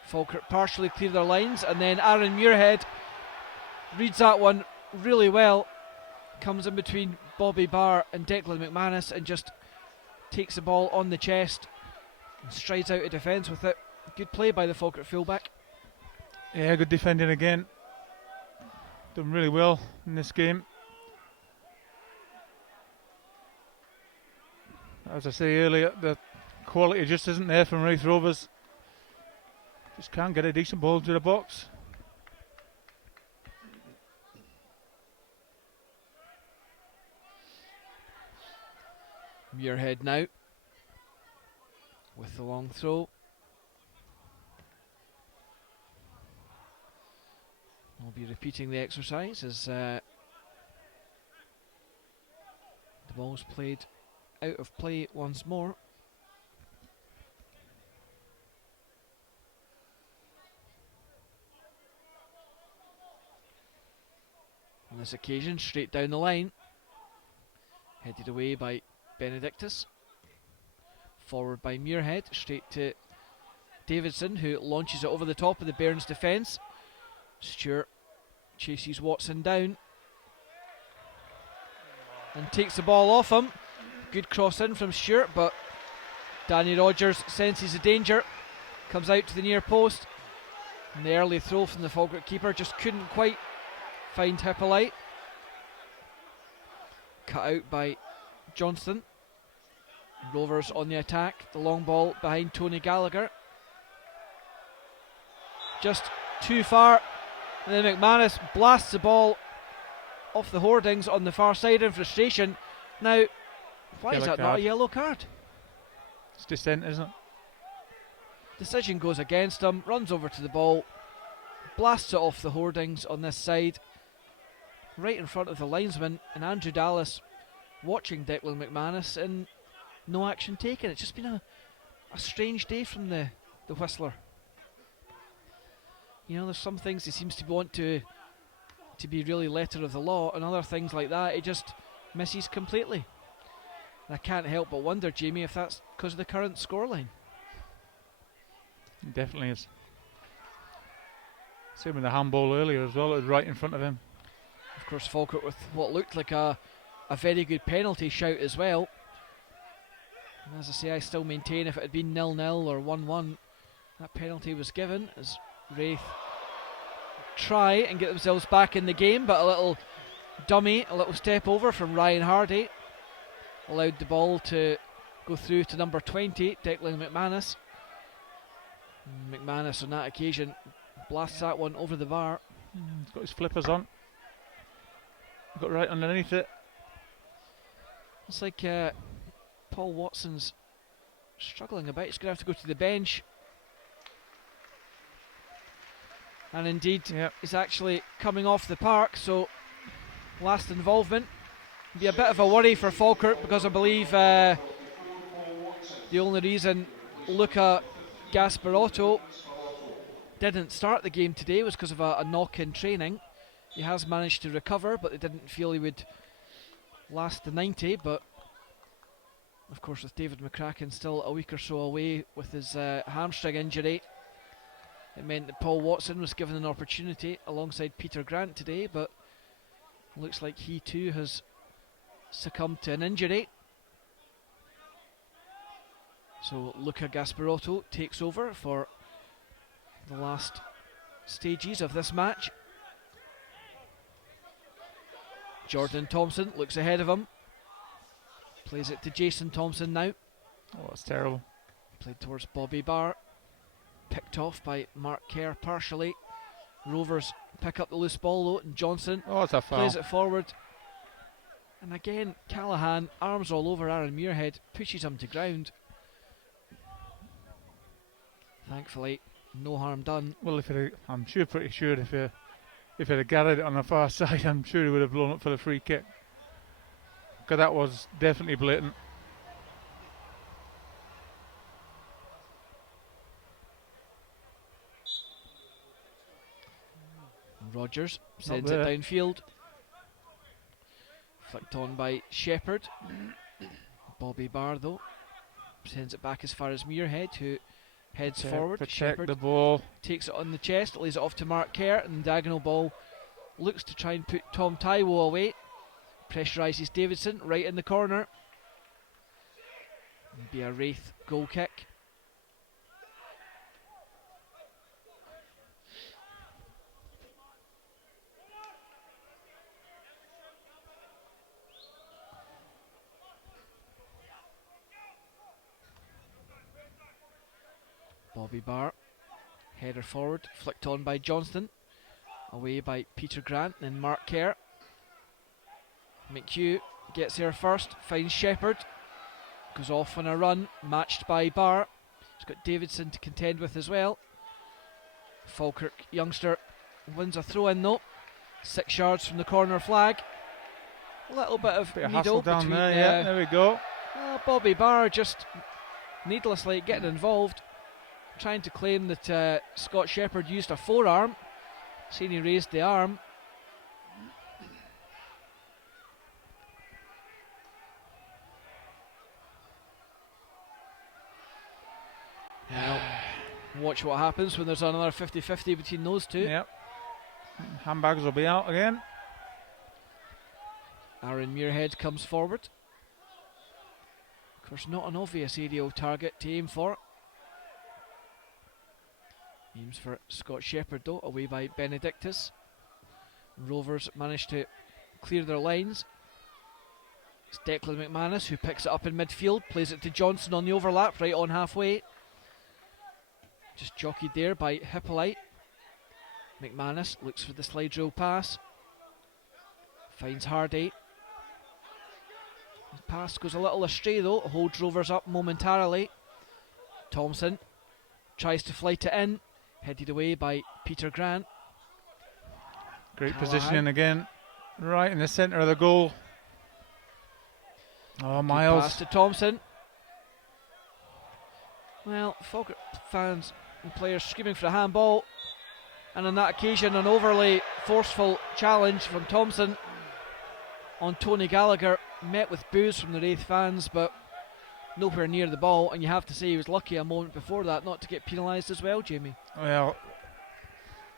Falkirk partially clear their lines, and then Aaron Muirhead reads that one really well. Comes in between Bobby Barr and Declan McManus and just takes the ball on the chest and strides out of defence with it. Good play by the Falkirk fullback. Yeah, good defending again. Done really well in this game. As I say earlier, the quality just isn't there from Raith Rovers. Just can't get a decent ball to the box. Muirhead now with the long throw. We'll be repeating the exercise as the ball's played out of play once more. On this occasion, straight down the line, headed away by Benedictus, forward by Muirhead, straight to Davidson, who launches it over the top of the Bairns defence. Stewart chases Watson down and takes the ball off him. Good cross in from Stewart, but Danny Rogers senses the danger, comes out to the near post, and the early throw from the Falkirk keeper just couldn't quite find Hippolyte. Cut out by Johnston. Rovers on the attack. The long ball behind Tony Gallagher. Just too far. And then McManus blasts the ball off the hoardings on the far side in frustration. Now, why is that not a yellow card? It's dissent, isn't it? Decision goes against him. Runs over to the ball. Blasts it off the hoardings on this side. Right in front of the linesman, and Andrew Dallas watching Declan McManus, and no action taken. It's just been a strange day from the Whistler. You know, there's some things he seems to want to be really letter of the law, and other things like that he just misses completely. And I can't help but wonder, Jamie, if that's because of the current scoreline. It definitely is. Same with the handball earlier as well. It was right in front of him. Of course, Falkirk with what looked like a very good penalty shout as well. And as I say, I still maintain if it had been 0-0 or 1-1, that penalty was given as Raith try and get themselves back in the game, but a little dummy, a little step over from Ryan Hardy allowed the ball to go through to number 20, Declan McManus. McManus on that occasion blasts that one over the bar. He's got his flippers on. Got right underneath it. It's like Paul Watson's struggling a bit. He's going to have to go to the bench. And indeed, he's actually coming off the park. So, last involvement. Be a bit of a worry for Falkirk, because I believe the only reason Luca Gasparotto didn't start the game today was because of a knock in training. He has managed to recover, but they didn't feel he would last the 90. But of course, with David McCracken still a week or so away with his hamstring injury, it meant that Paul Watson was given an opportunity alongside Peter Grant today, but looks like he too has succumbed to an injury. So Luca Gasparotto takes over for the last stages of this match. Jordan Thompson looks ahead of him. Plays it to Jason Thompson now. Oh, that's terrible. Played towards Bobby Barr. Picked off by Mark Kerr partially. Rovers pick up the loose ball though, and Johnson it's a foul. plays it forward. And again, Callahan, arms all over Aaron Muirhead, pushes him to ground. Thankfully, no harm done. Well, I'm pretty sure if it had gathered it on the far side, I'm sure he would have blown up for the free kick. Because that was definitely blatant. Rogers sends it downfield. Flicked on by Shepherd. Bobby Barr though. Sends it back as far as Muirhead, who heads forward. Protect Shepherd the ball. takes it on the chest, lays it off to Mark Kerr, and the diagonal ball looks to try and put Tom Taiwo away. Pressurises Davidson right in the corner. It'll be a Raith goal kick. Bobby Barr, header forward, flicked on by Johnston, away by Peter Grant, then Mark Kerr. McHugh gets there first, finds Shepherd, goes off on a run, matched by Barr. He's got Davidson to contend with as well. Falkirk youngster wins a throw in though, 6 yards from the corner flag. A little bit of Hassle down between there, yeah, there we go. Bobby Barr just needlessly getting involved, trying to claim that Scott Shepherd used a forearm. Seeing he raised the arm. Well, watch what happens when there's another 50-50 between those two. Yep. Handbags will be out again. Aaron Muirhead comes forward. Of course, not an obvious aerial target to aim for. Aims for Scott Shepherd though, away by Benedictus. Rovers managed to clear their lines. It's Declan McManus who picks it up in midfield, plays it to Johnson on the overlap, right on halfway. Just jockeyed there by Hippolyte. McManus looks for the slide drill pass. Finds Hardy. His pass goes a little astray though, holds Rovers up momentarily. Thompson tries to flight it in, headed away by Peter Grant. Great Callahan. positioning again, right in the centre of the goal. Oh, Good Miles. pass to Thompson. Well, Falkirk fans and players screaming for a handball, and on that occasion an overly forceful challenge from Thompson on Tony Gallagher, met with boos from the Raith fans, but nowhere near the ball, and you have to say he was lucky a moment before that not to get penalised as well, Jamie. Well,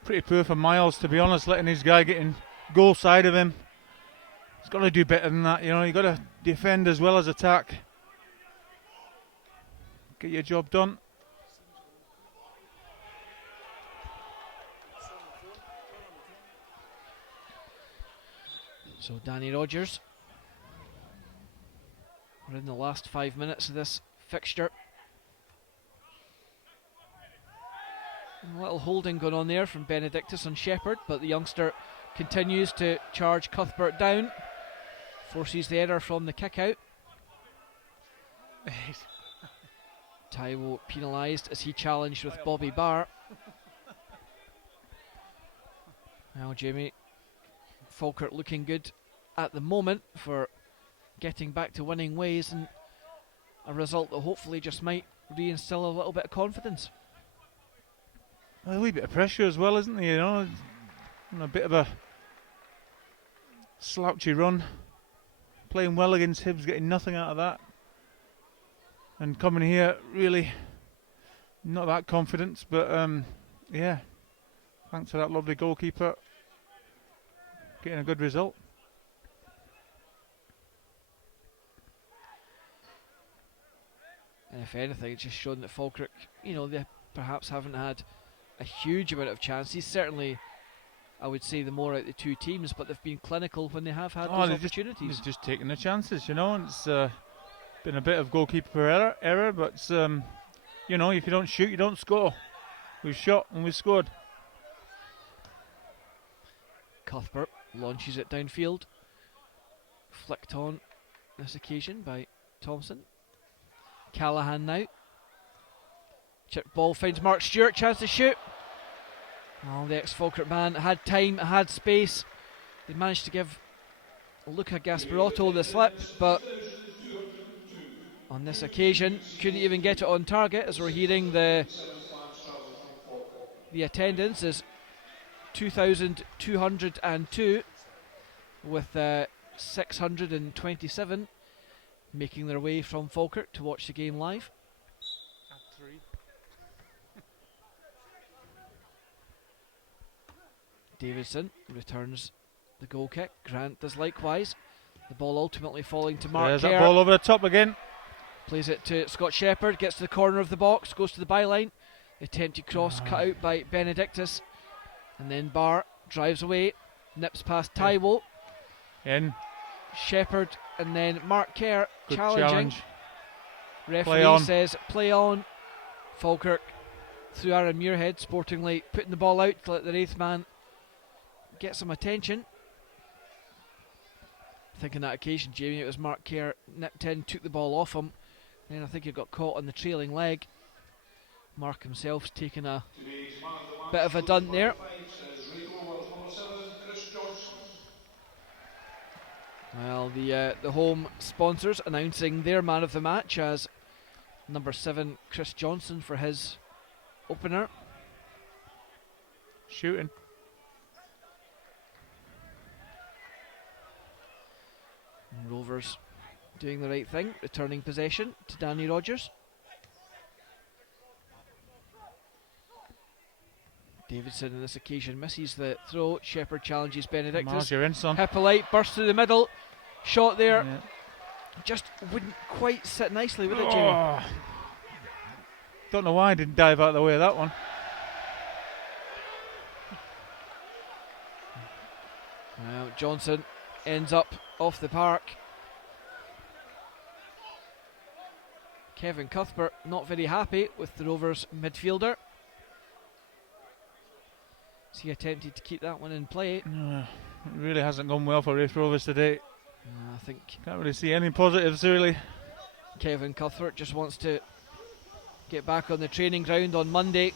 pretty poor for Miles, to be honest, letting his guy get in goal side of him. He's got to do better than that, you know. You've got to defend as well as attack. Get your job done. So Danny Rogers, we're in the last 5 minutes of this fixture. A little holding going on there from Benedictus on Shepherd, but the youngster continues to charge Cuthbert down, forces the error from the kick out. Taiwo penalised as he challenged with Bobby Barr. Well, Jamie, Falkirk looking good at the moment for getting back to winning ways, and a result that hopefully just might reinstill a little bit of confidence. A wee bit of pressure as well, isn't there? You know, and a bit of a slouchy run. Playing well against Hibs, getting nothing out of that. And coming here, really not that confident, but yeah, thanks to that lovely goalkeeper, getting a good result. And if anything, it's just shown that Falkirk, you know, they perhaps haven't had a huge amount of chances. Certainly, I would say the more out of the two teams, but they've been clinical when they have had those opportunities. Just taking the chances, you know. And it's been a bit of goalkeeper error, but you know, if you don't shoot, you don't score. We've shot and we've scored. Cuthbert launches it downfield, flicked on this occasion by Thompson. Callahan now. Chip ball finds Mark Stewart, chance to shoot. Oh, the ex-Falkirk man had time, had space. They managed to give Luca Gasparotto the slip, but on this occasion couldn't even get it on target, as we're hearing the attendance is 2,202 with 627 making their way from Falkirk to watch the game live. Davidson returns the goal kick. Grant does likewise. The ball ultimately falling to Mark There's Kerr. that ball over the top again. Plays it to Scott Shepherd, gets to the corner of the box, goes to the byline. Attempted cross cut out by Benedictus. And then Barr drives away, nips past Taiwo. In. Shepherd and then Mark Kerr Good challenging. challenge. Referee says play on. Falkirk through Aaron Muirhead, sportingly putting the ball out to let the Raith man get some attention. I think on that occasion, Jamie, it was Mark Kerr nipped in, took the ball off him, and I think he got caught on the trailing leg. Mark himself's taken a bit of a dun there. Well, the home sponsors announcing their man of the match as number 7 Chris Johnson for his opener. Shooting. Rovers doing the right thing, returning possession to Danny Rogers. Davidson on this occasion misses the throw. Shepherd challenges Benedictus. Hippolyte bursts through the middle. Shot there. Yeah. Just wouldn't quite sit nicely, would it, Jamie? Don't know why I didn't dive out of the way of that one. Well, Johnson ends up off the park. Kevin Cuthbert not very happy with the Rovers midfielder. So he attempted to keep that one in play. It really hasn't gone well for Raith Rovers today. I think Can't really see any positives really. Kevin Cuthbert just wants to get back on the training ground on Monday.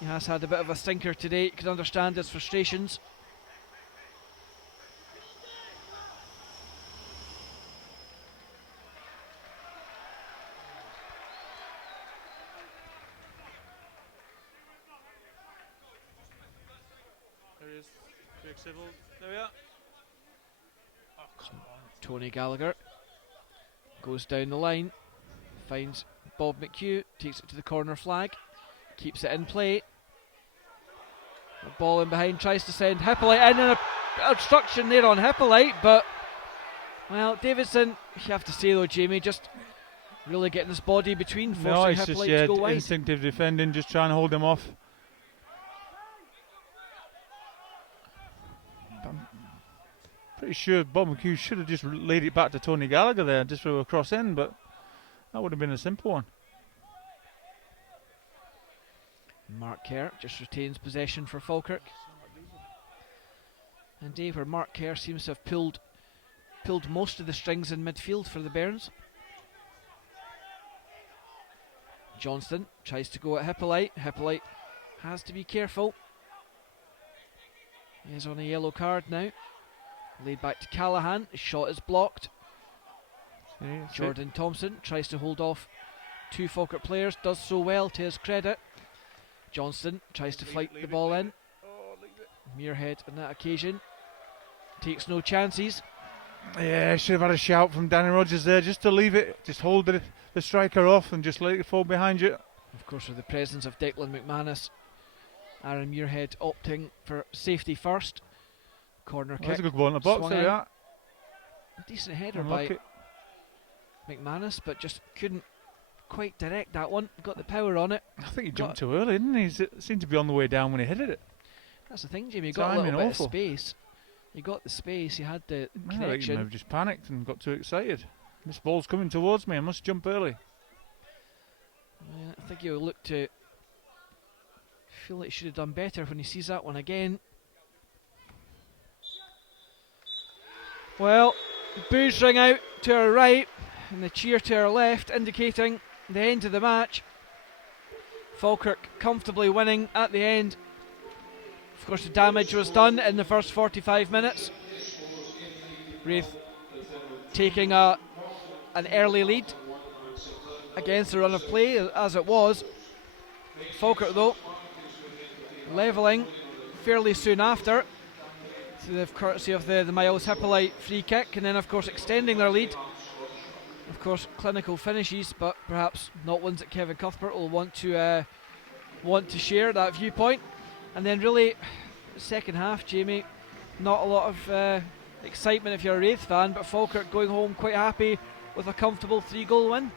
He has had a bit of a stinker today. You can understand his frustrations. There he is. Craig Sybil. There we are. Oh, come on. Tony Gallagher goes down the line, finds Bob McHugh, takes it to the corner flag, keeps it in play. The ball in behind, tries to send Hippolyte in, and a obstruction there on Hippolyte, but well, Davidson, you have to say though, Jamie, just really getting his body between, forcing Hippolyte to go wide. Instinctive defending, just trying to hold him off. Pretty sure Bob McHugh should have just laid it back to Tony Gallagher there, just for a cross in, but that would have been a simple one. Mark Kerr just retains possession for Falkirk. And Dave, where Mark Kerr seems to have pulled most of the strings in midfield for the Bairns. Johnston tries to go at Hippolyte. Hippolyte has to be careful. He is on a yellow card now. Laid back to Callahan, his shot is blocked. Jordan Thompson tries to hold off 2 Falkirk players, does so well to his credit. Johnston tries to fight the ball in. Muirhead on that occasion takes no chances. Yeah, should have had a shout from Danny Rogers there, just to leave it, just hold the striker off and just let it fall behind you. Of course, with the presence of Declan McManus, Aaron Muirhead opting for safety first. Corner kick. That's a good ball in the box. There we are. Decent header by McManus, but just couldn't quite direct that one. Got the power on it. I think he jumped too early, didn't he? He seemed to be on the way down when he hit it. That's the thing, Jimmy. He got a little bit of space. He got the space. He had the connection. I think he maybe just panicked and got too excited. This ball's coming towards me. I must jump early. I think he'll look to feel like he should have done better when he sees that one again. Well, boos ring out to our right and the cheer to our left, indicating the end of the match. Falkirk comfortably winning at the end. Of course, the damage was done in the first 45 minutes. Raith taking an early lead against the run of play as it was. Falkirk, though, levelling fairly soon after, through the courtesy of the Miles Hippolyte free kick, and then of course extending their lead. Of course, clinical finishes, but perhaps not ones that Kevin Cuthbert will want to share that viewpoint. And then really, second half, Jamie, not a lot of excitement if you're a Raith fan, but Falkirk going home quite happy with a comfortable 3-goal win.